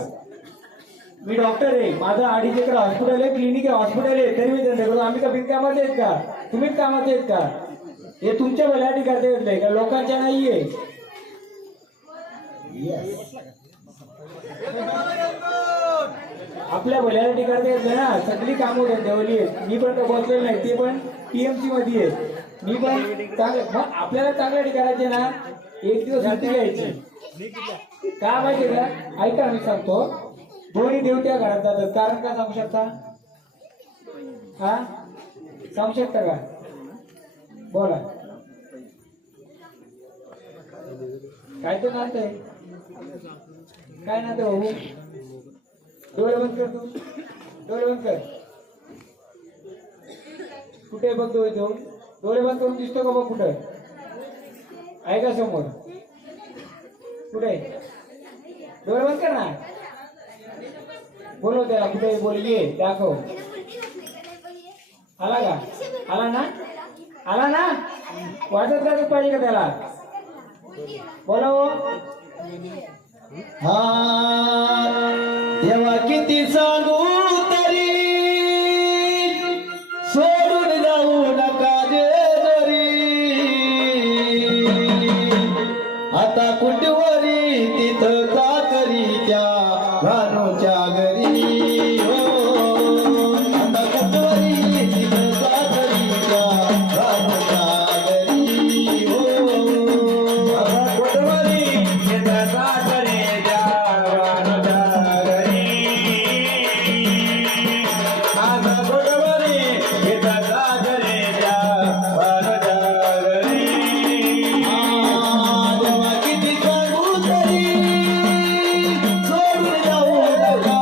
मी डॉक्टर आहे माझं 2.5 एकर हॉस्पिटल आहे क्लिनिक आहे हॉस्पिटल आहे तरी मी धंदे करतो आम्ही का बिनकामाचे आहेत का तुम्हीच कामाचे आहेत का हे तुमच्या भल्यासाठी करता येत का लोकांच्या नाहीये आपल्या भल्यासाठी करता येत ना सगळी कामं धंदेवली आहेत मी पण बसलेलं नाही ते पण टीएमसी मध्ये आहेत मी पण चांगलं मग आपल्याला चांगल्यासाठी करायचे ना एक दिवस सुट्टी घ्यायची का माहितीये का ऐका मी सांगतो दोन्ही देवत्या घरात जातात कारण का सांगू शकता हा सांगू शकता का बोला काय तर नातं आहे काय नातं भाऊ डोळे बंद कर तू डोळे बंद कर कुठे बघतो तो डोळे बंद करून दिसतो का बघ कुठे आहे का समोर कुठे डोळे बंद कर ना बोलो त्याला कुठे बोलली दाखव आला का आला ना वाजत गाजत पाहिजे का त्याला बोलो देवा किती सांगू तरी सोडून जाऊ नका जेरी आता कुठवरी तिथं का करी त्या भानूच्या घरी आता कुठवरी तिथं का करी त्या भानूच्या घरी कुठवरी तिथं का करी त्या भानूच्या घरी आता कुठवरी तिथं का करी त्या भानूच्या घरी देवा किती सांगू तरी सोडून जाऊ नका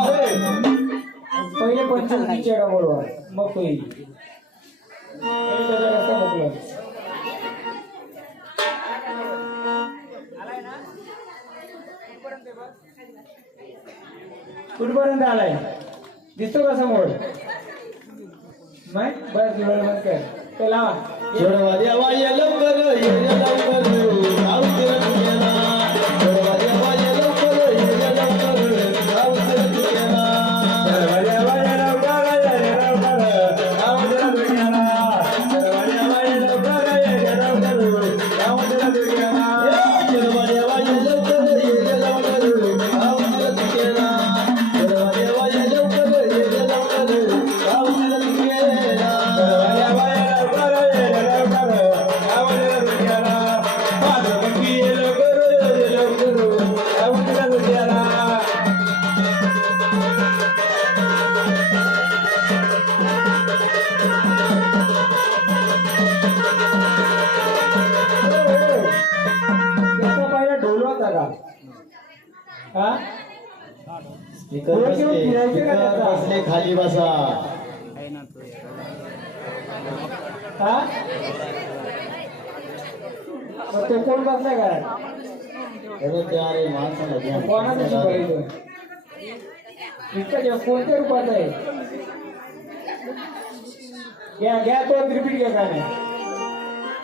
पहिले पंचवटीच्या बोलवा मग पहिली त्याचा रस्ता मोकळा आलाय ना कुठपर्यंत आहे बघ कुठपर्यंत आलाय दिसतो का समोर मग बस डोळे बंद कर तो लावा जोडवा देवा ये लवकर ये लवकर गाव फिरत गेला जोडवा देवा ये लवकर ये लवकर गाव फिरत गेला जोडवा देवा ये लवकर ये लवकर गाव फिरत गेला जोडवा देवा ये लवकर ये लवकर गाव फिरत गेला जोडवा देवा ये लवकर ये लवकर गाव फिरत गेला जोडवा देवा ये लवकर ये लवकर गाव फिरत गेला जोडवा देवा त्याचा पहिला ढोल होता का हा बसले खाली बसा हा मग तो कोण बसलाय का अरे माणसाला घ्या. कोणाचं शिकवायचं इतकं कोणत्या रूपात आहे घ्या तो रिपीट घ्या काय नाही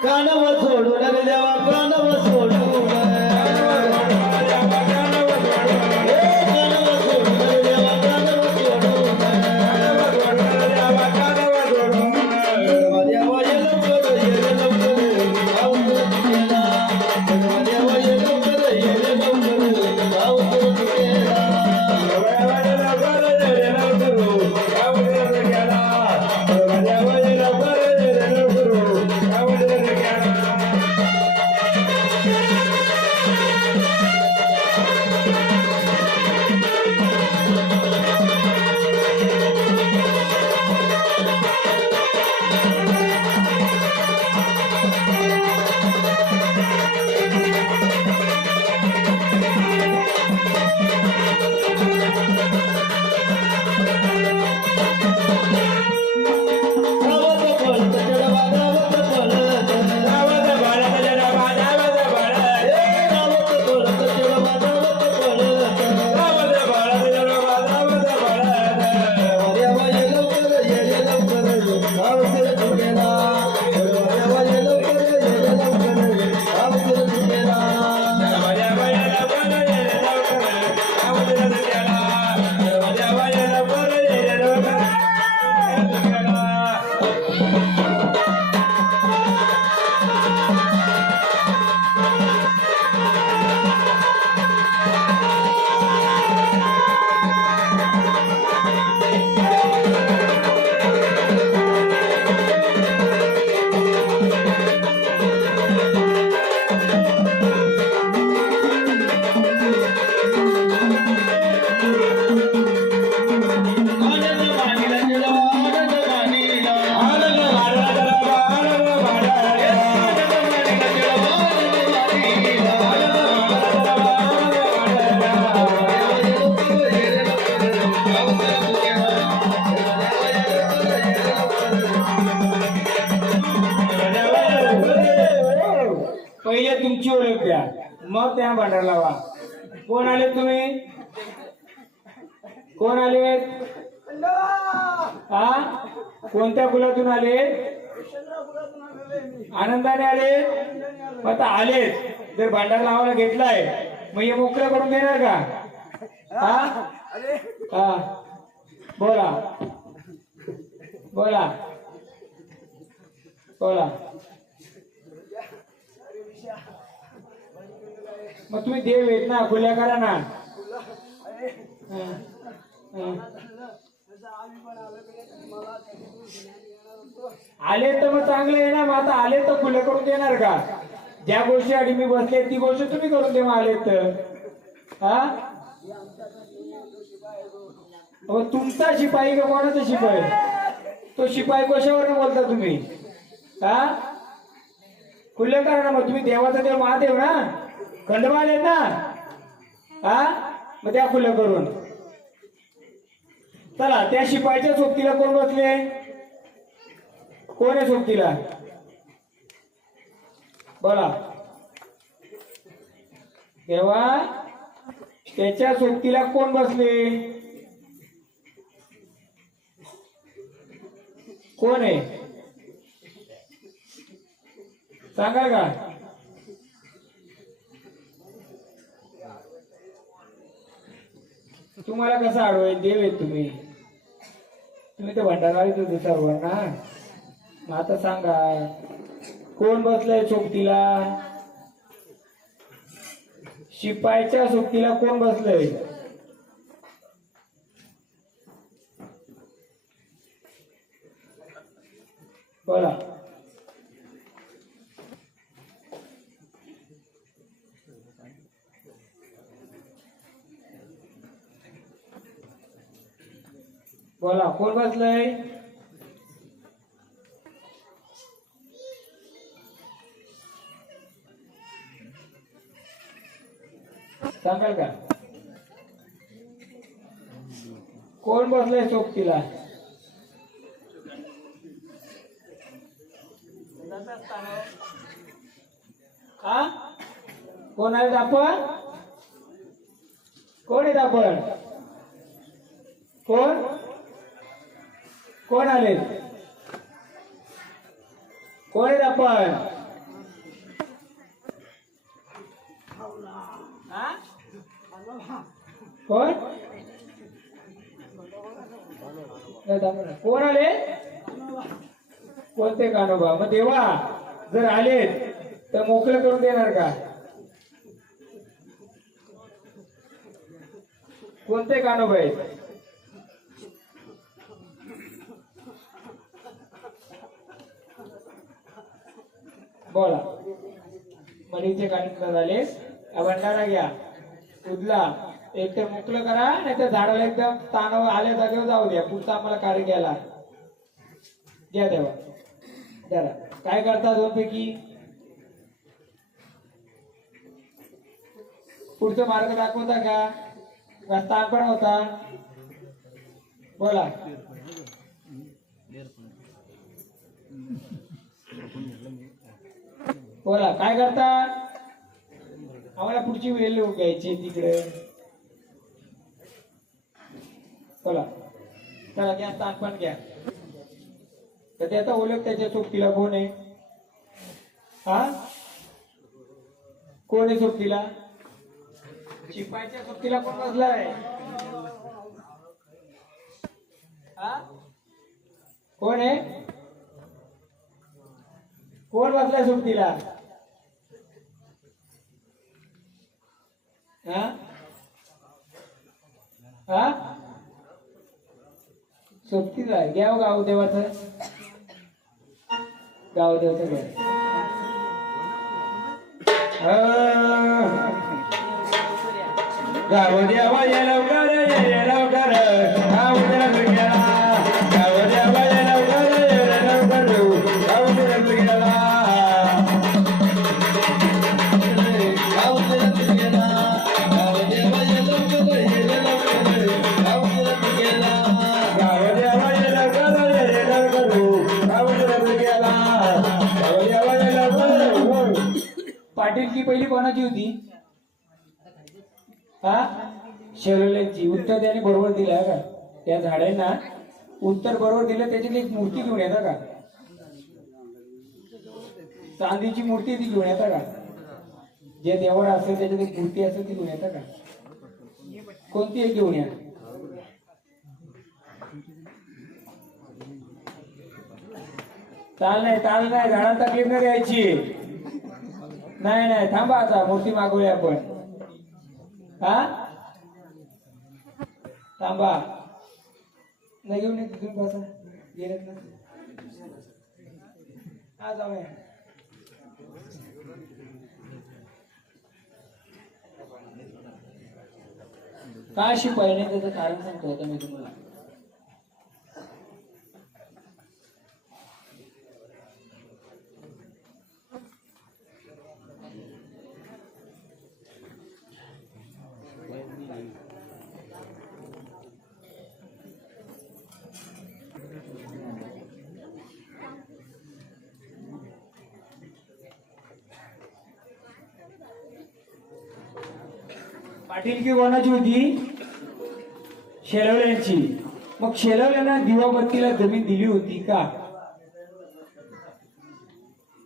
कानावर सोडून रे देवा कानावर सोडून Yeah. मग त्या भांडार लावा. कोण आले तुम्ही? कोण आले? हा, कोणत्या कुलातून आले? आनंदाने आले. मग आता आलेत, जर भांडार लावायला घेतलाय मग हे मोकळं करून देणार का? हा हा, बोला बोला बोला. मग तुम्ही देव येत ना, खुल्या करा ना. हं, हं. आले तर मग चांगले आहे ना. मग आता आले तर खुले करून देणार का? ज्या गोष्टीसाठी मी बसले ती गोष्ट तुम्ही करून दे. मग आले तर हा, मग तुमचा शिपाई का कोणाचा शिपाई? तो शिपाई कशावर बोलता तुम्ही? हा, खुले करा ना. मग तुम्ही देवाचा देव महादेव ना, खंडोबा आले ना. हा, मग त्या खुलं करून चला. त्या शिपाईच्या सोबतीला कोण बसले? कोण आहे सोबतीला? बोला. तेव्हा त्याच्या सोबतीला कोण बसले? कोण आहे सांगाल का? तुम्हाला कसं आडवाय? देव आहेत तुम्ही. तुम्ही तर भंडारा होते सर्वांना. मग आता सांगा कोण बसलाय सोबतीला? शिपाईच्या सोबतीला कोण बसलंय? बोला. बोला, कोण बसलंय? सांगाल का? कोण बसलंय सोबतीला? हा, कोण आहेत आपण? कोण आहेत आपण? कोण कोण आले? कोण आहेत आपण? कोण? कोण आले? कोणते कानोबा? मग देवा जर आले तर मोकळं करून देणार का? कोणते कानोबा आहेत? बोला. मरीचे कानोबा झाले. भंडारा घ्या, उदला. एक तर मोकळं करा, नाही तर झाडाला एकदम ताण आल्या जागेवर जाऊ द्या. पुढचा आम्हाला कार्य घ्यायला द्या. देवा जरा काय करता दोन पैकी? पुढचा मार्ग दाखवता का स्थान पण होता? बोला. बोला, काय करता? आम्हाला पुढची वेळ लिहून घ्यायची तिकडे. बोला. चला घ्या, स्थान पण घ्या. तर त्याचा ओळख त्याच्या सोबतीला कोण आहे? हा, कोण आहे सोबतीला? शिपाईच्या सोबतीला कोण बसलाय? हा, कोण आहे? कोण बसलाय सोबतीला? हा हा, सोबतीला घ्या. गाव देवाचं, गाव देवाचं घ्या. गाव देवा ये लवकर, ये लवकर. गाव देवा गेला. गाव देवा ये लवकर, ये लवकर. गाव देवा गेला. गाव देवा गेला. गाव देवा ये लवकर, ये लवकर. गाव देवा गेला. गाव देवा ये लवकर, ये लवकर. गाव देवा गेला. गाव देवा ये लवकर. पाटील की पहिली कोणाची होती? हा शेलोल्यांची उत्तर त्याने बरोबर दिलं का? त्या झाडांना उत्तर बरोबर दिलं. त्याच्यात एक मूर्ती घेऊन येता का? चांदीची मूर्ती ती घेऊन येता का? जे देवावर असेल त्याच्यात एक मूर्ती असेल ती घेऊन येता का? कोणती एक घेऊन या. ताल नाही झाडाला तकलीफ नाही द्यायची. नाही थांबा, आता मूर्ती मागवूया आपण. हा थांबा, नाही घेऊन ये तिथून बसा. गेलेत ना, हा जाऊया. काय शिपाई नाही त्याचं कारण सांगतो आता मी तुम्हाला. पाटीलकी कोणाची होती? शेलवल्यांची. मग शेलवल्यांना दिवाबत्तीला जमीन दिली होती का?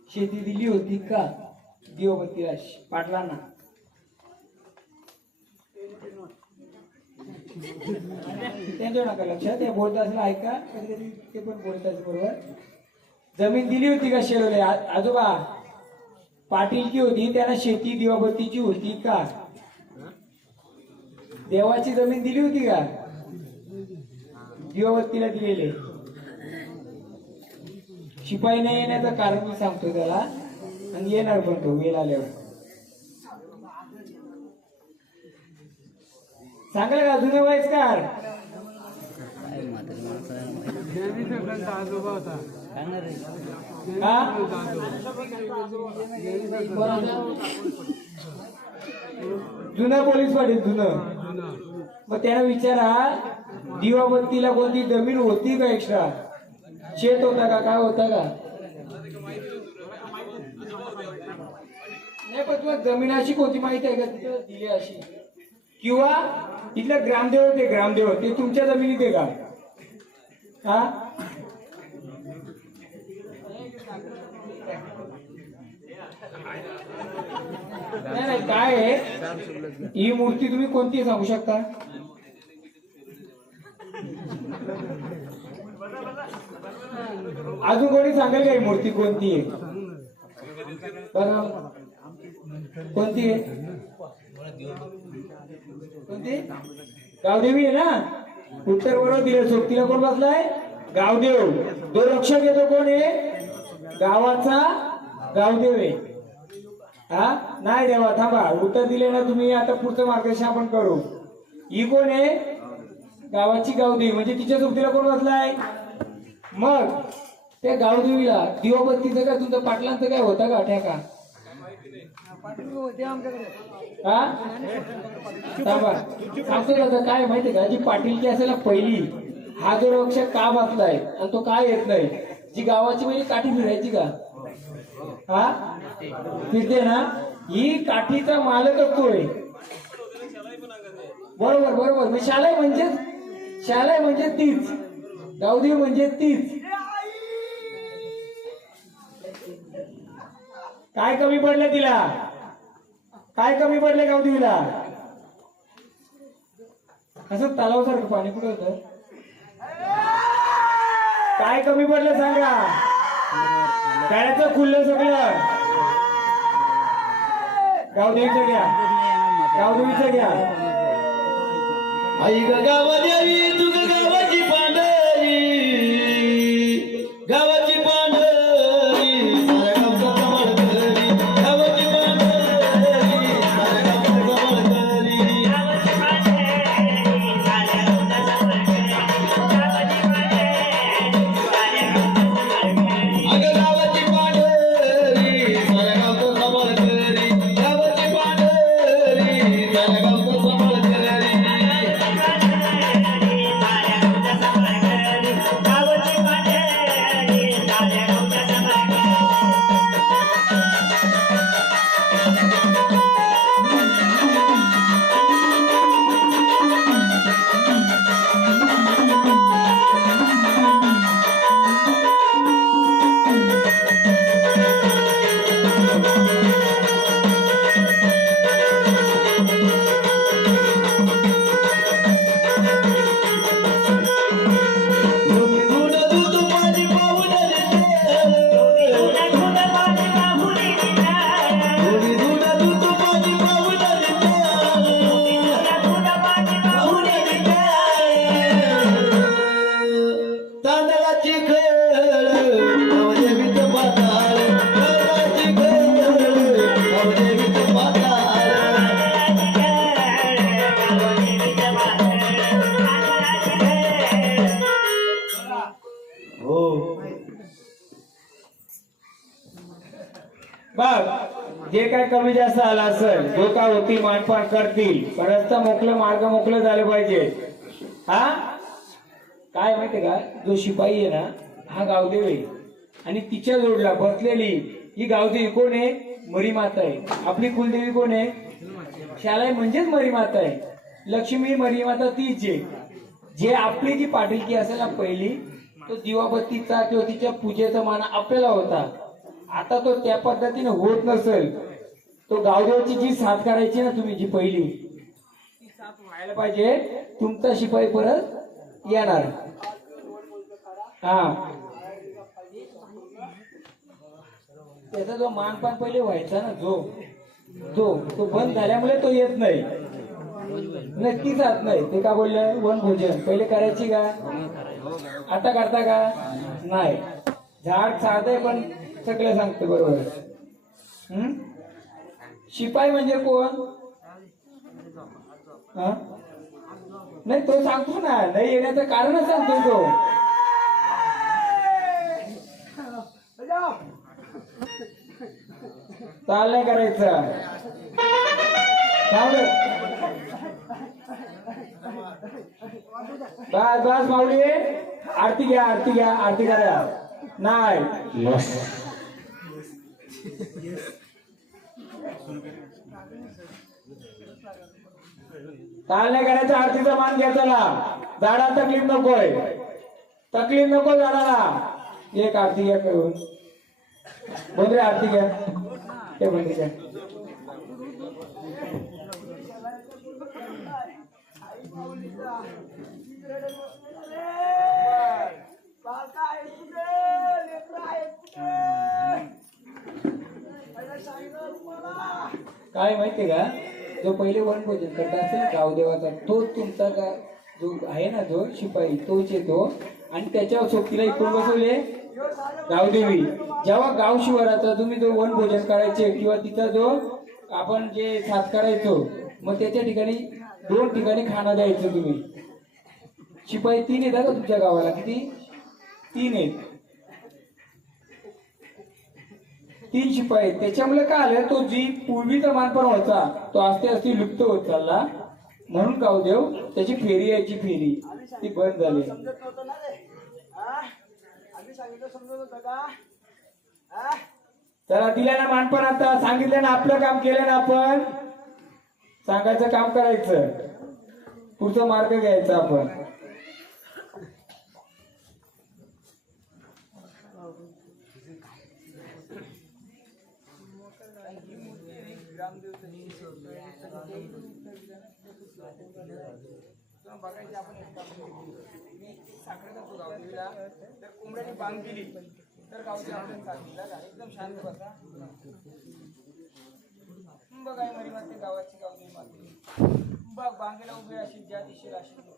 शेती दिली होती का दिवाबत्तीला पाटलांना? त्यांच्या नका लक्षात, ते बोलत असेल ऐका, कधी कधी ते पण बोलतात बरोबर. जमीन दिली होती का शेलवले? आजोबा पाटीलकी होती, त्यांना शेती दिवाबत्तीची होती का? देवाची जमीन दिली होती का? दिवाबत्तीला दिलेले. शिपाई नाही येण्याचं कारण मी सांगतो त्याला, आणि येणार पण तो वेळ आल्यावर. सांगाल का जुने वयस्कार? जुनं पोलीस पाटील जुनं. मग त्याला विचारा दिवाबत्तीला कोणती जमीन होती का? एक्स्ट्रा शेत होता का? काय होता का? नाही, पण तुला जमीन अशी कोणती माहिती आहे का तिथे दिली अशी? किंवा इथले ग्रामदेव ते तुमच्या जमिनीत आहे का? हा नाही काय आहे ही मूर्ती? तुम्ही कोणती सांगू शकता? अजून कोणी सांगेल का ही मूर्ती कोणती आहे? कोणती आहे? कोणती? गावदेवी आहे ना? उत्तर बरोबर दिले. सोबतीला कोण बसलाय? गावदेव. तो रक्षक येतो कोण आहे? गावाचा गावदेव आहे. हा नाही देवा, थांबा, उत्तर दिले ना तुम्ही. आता पुढचं मार्गदर्शन आपण करू. ही कोण आहे? गावाची गावदेवी. म्हणजे तिच्या सोबतीला कोण बसलाय? मग त्या गावदेवीला दिवाबत्तीचं काय तुमचं पाटलांचं काय होतं का ठेका? हा थांबा सांगतो काय माहितीये का? जी पाटीलकी असेल ना पहिली, हा जो रक्षक का बसलाय आणि तो काय येत नाही? जी गावाची म्हणजे काठी फिरायची का? हा फिरते ना, ही काठीचा मालक असतोय. बरोबर. मी शालाय म्हणजे तीच, गावदेवी म्हणजे तीच. काय कमी पडले तिला? काय कमी पडले गावदेवीला? असं तलावासारखं पाणी कुठे होतं? काय कमी पडलं सांगा? गाड्याचं खुल्लं सगळं. गावदेवीचं घ्या. आई ग गावदेवी तू ग गावाची पांढरी, गावाची पांढरी, साऱ्या गावचा कमाल करी. गावाची पांढरी, साऱ्या गावचा कमाल करी. अगं गावाची पांढरी, साऱ्या गावचा कमाल करी. गावाची पांढरी, साऱ्या गावचा कमाल करी. बघ जे काय कमी जास्त आला असेल जो काय होती मानपान करतील पण रस्ता मोकळं मार्ग मोकळं झालं पाहिजे. हा काय माहितीये का जो शिपाई आहे ना हा गावदेव आहे आणि तिच्या जोडला बसलेली ही गावदेवी कोण आहे? मरी माता आहे. आपली कुलदेवी कोण आहे? शालाई म्हणजेच मरी माता आहे. लक्ष्मी मरी माता तीच आहे. जे आपली जी पाटीलकी असेल ना पहिली तो दिवाबत्तीचा किंवा तिच्या पूजेचा मान आपल्याला होता. आता तो त्या पद्धतीने होत नसेल तो गावदेवाची जी साथ करायची ना तुम्ही जी पहिली ती साथ व्हायला पाहिजे. तुमचा शिपाई परत येणार. हा त्याचा जो मानपान पहिले व्हायचा ना जो तो बंद झाल्यामुळे तो येत नाही. नक्कीच जात नाही. ते का बोलले वनभोजन पहिले करायची का? आता करता का? नाही. झाड साधे पण सगळं सांगते बरोबर. शिपाई म्हणजे कोण? नाही तो सांगतो ना नाही येण्याचं कारणच सांगतो तो. चाल नाही करायचं. बस बस माऊली आरती घ्या आरती घ्या आरती करा. नाही चाल नाही करायचं. आरतीचा मान घ्या. चला झाडा तकलीफ नकोय. तकलीफ नको झाडाला. एक आरती घ्या करून बोल आरती घ्या ते म्हणजे घ्या. काय माहितीये का जो पहिले वनभोजन करता असेल गावदेवाचा तोच तुमचा का जो आहे ना जो शिपाई तोच येतो आणि त्याच्या सोबतीला इकडून बसवले गावदेवी. जेव्हा गाव शिवाराचा तुम्ही जो वनभोजन करायचे किंवा तिचा जो आपण जे साथ करायचो मग त्याच्या ठिकाणी 2 ठिकाणी खाना द्यायचं तुम्ही. शिपाई 3 येतात का तुमच्या गावाला? किती? 3 आहेत. 3 शिपाई. त्याच्यामुळे काय आलं तो जी पूर्वीचा मानपण होता तो आस्ते आस्ते लुप्त होत चालला. म्हणून गावदेव त्याची फेरी यायची फेरी ती बंद झाली. चला दिल्या ना मानपण. आता सांगितलं ना आपलं काम केलं ना आपण सांगायचं काम करायचं. पुढचा मार्ग घ्यायचा आपण. बघायची आपण मी साखर करतो गावदेवीला तर कोंबड्याने बांग दिली तर गावची आपण सांगितलं एकदम शांत बसा. बघा मरी माते गावाची गावदेवी माते बघ बांगेला उभे अशी ज्या दिशेला अशी बघ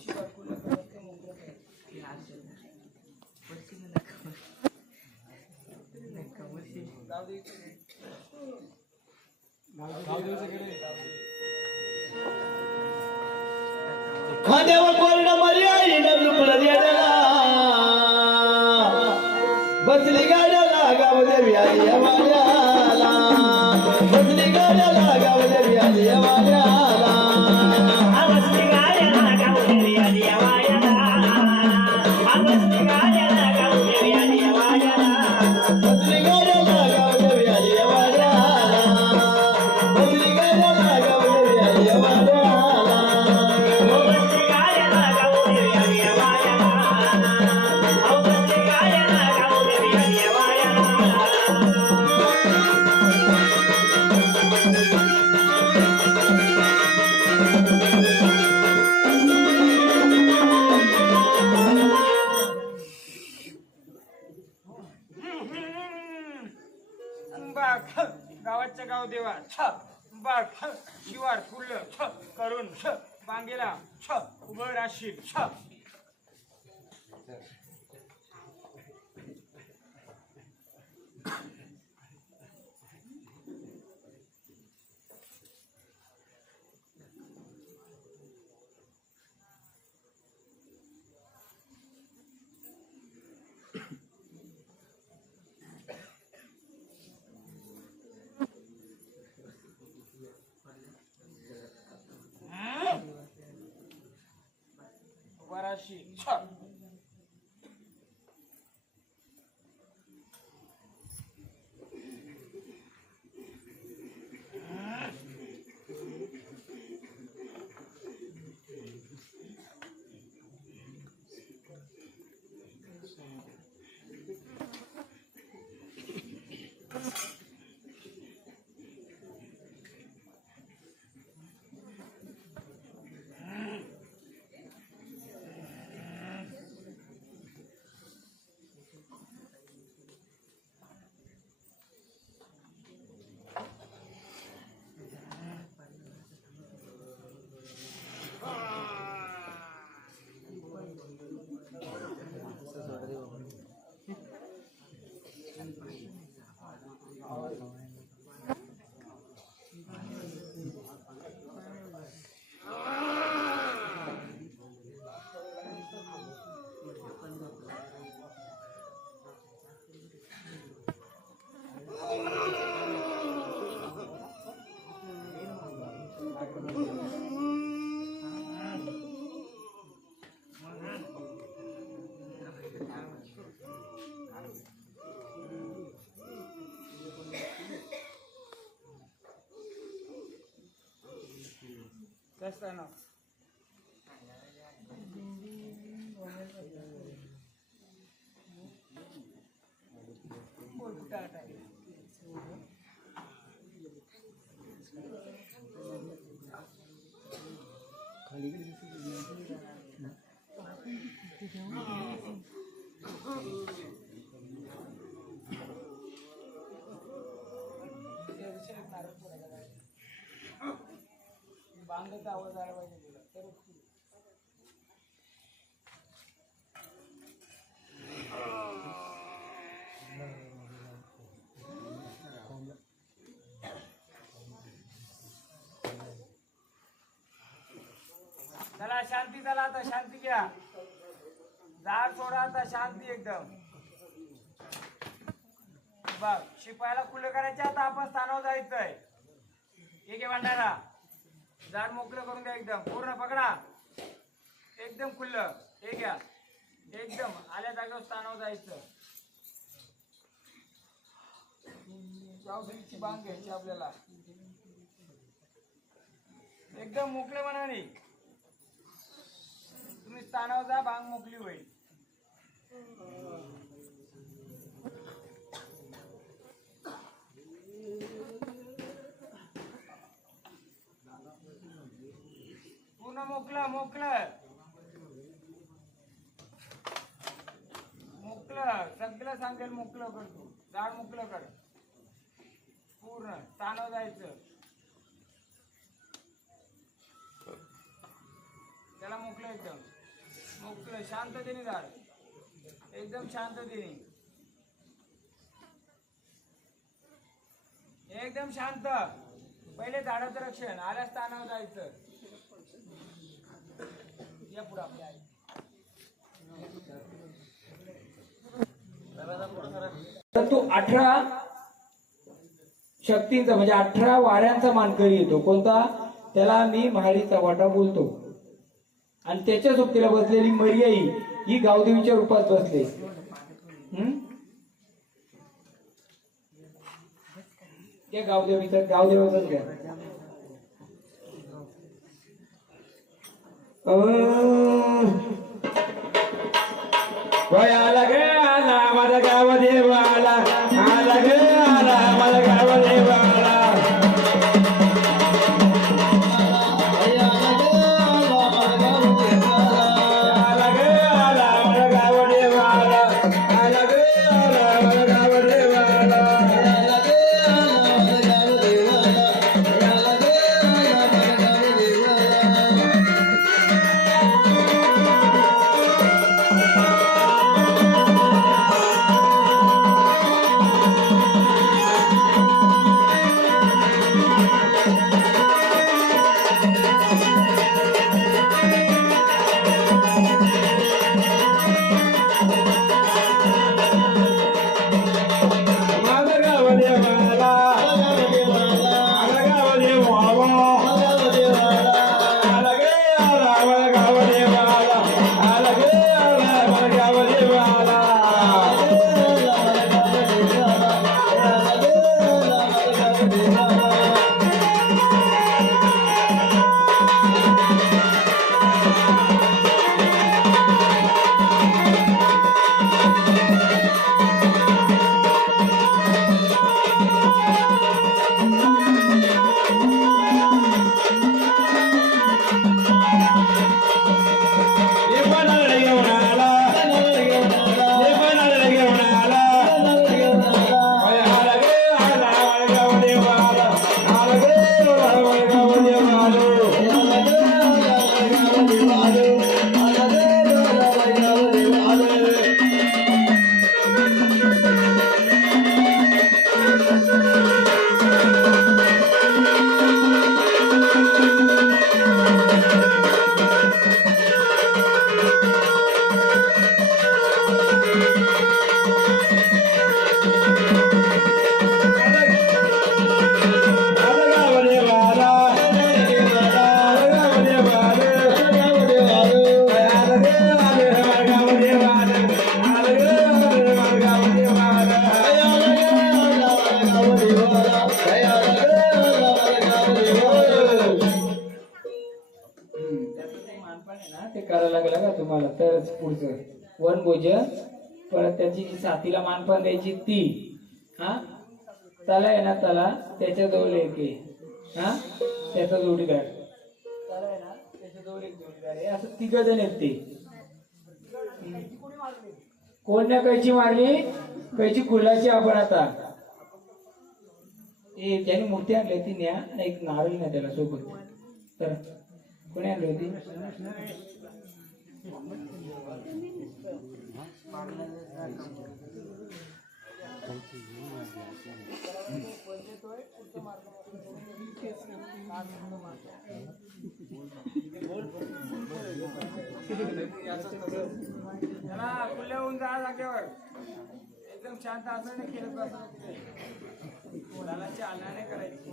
शिवाय खाद्यावर कोरड मर्याई डबल द्यायला बसली गाड्याला गावदेवी आली वाड्याला. बसली गाड्याला गावदेवी आली वाड्याला. बसली गाड्याला गावदेवी आली वाड्याला. बसली गाड्याला गावदेवी आली वाड्याला. बसली गाड्याला गावदेवी आली वाड्याला. बसली गाड्याला गावदेवी आली वाड्याला. गावाच्या गाव देवा बाग शिवार फुललं करून बांगेला उभं राशील. कसं ना बोल कुठं आटाय बांगचा आवाज आला पाहिजे तुला तरच तू चला शांती चला आता शांती घ्या झाड सोडा आता शांती एकदम बघ शिपायाला खुलं करायचं आता आपण स्थानावर जायचंय एक आहे भांडारा झाड मोकळं करून द्या एकदम पूर्ण पकडा एकदम खुल्लं हे घ्या एकदम आल्या जागेवर स्थानावर जायचं जाऊसरीची बांग घ्यायची आपल्याला एकदम मोकळे मनाने तुम्ही स्थानावर जा बांग मोकळी होईल पूर्ण मोकळं मोकळं मोकळं सगळं सांगेल मोकळं कर तू झाड मोकळं कर पूर्ण स्थानावर जायचं त्याला मोकळं एकदम मोकळं शांततेने झाड एकदम शांततेने एकदम शांत पहिले झाडाचं रक्षण आल्या स्थानावर जायचं या पुढे आपल्या आई तर तो 18 शक्तींचा म्हणजे 18 वाऱ्यांचा मानकरी येतो कोणता त्याला मी महाडीचा वाटा बोलतो आणि त्याच्या सोबतीला बसलेली मर्याई ही गावदेवीच्या रूपात बसले त्या गावदेवाचाच घ्या आला गे आला माझा गाव देवाला आला गे आला माझा गाव देवाला वनभोजन, परत त्याची जी साथीला मानपान द्यायची ती, हा त्याला आहे ना त्याला त्याच्याजवळ एक आहे, हा त्याचा जोडीदार, त्याला आहे ना त्याच्याजवळ एक जोडीदार आहे, असं 3 जण आहेत ते. कोण ना कैची मारली, कैची कुलाची. आपण आता ज्याने मूर्ती आणली ती न्या, एक नारळ नाही त्याला सोबत. तर कोणी आणली होती? त्याला खुल्या होऊन जा जागेवर, एकदम शांत असं नाही केलं पाहिजे. कोणाला चालना नाही करायची.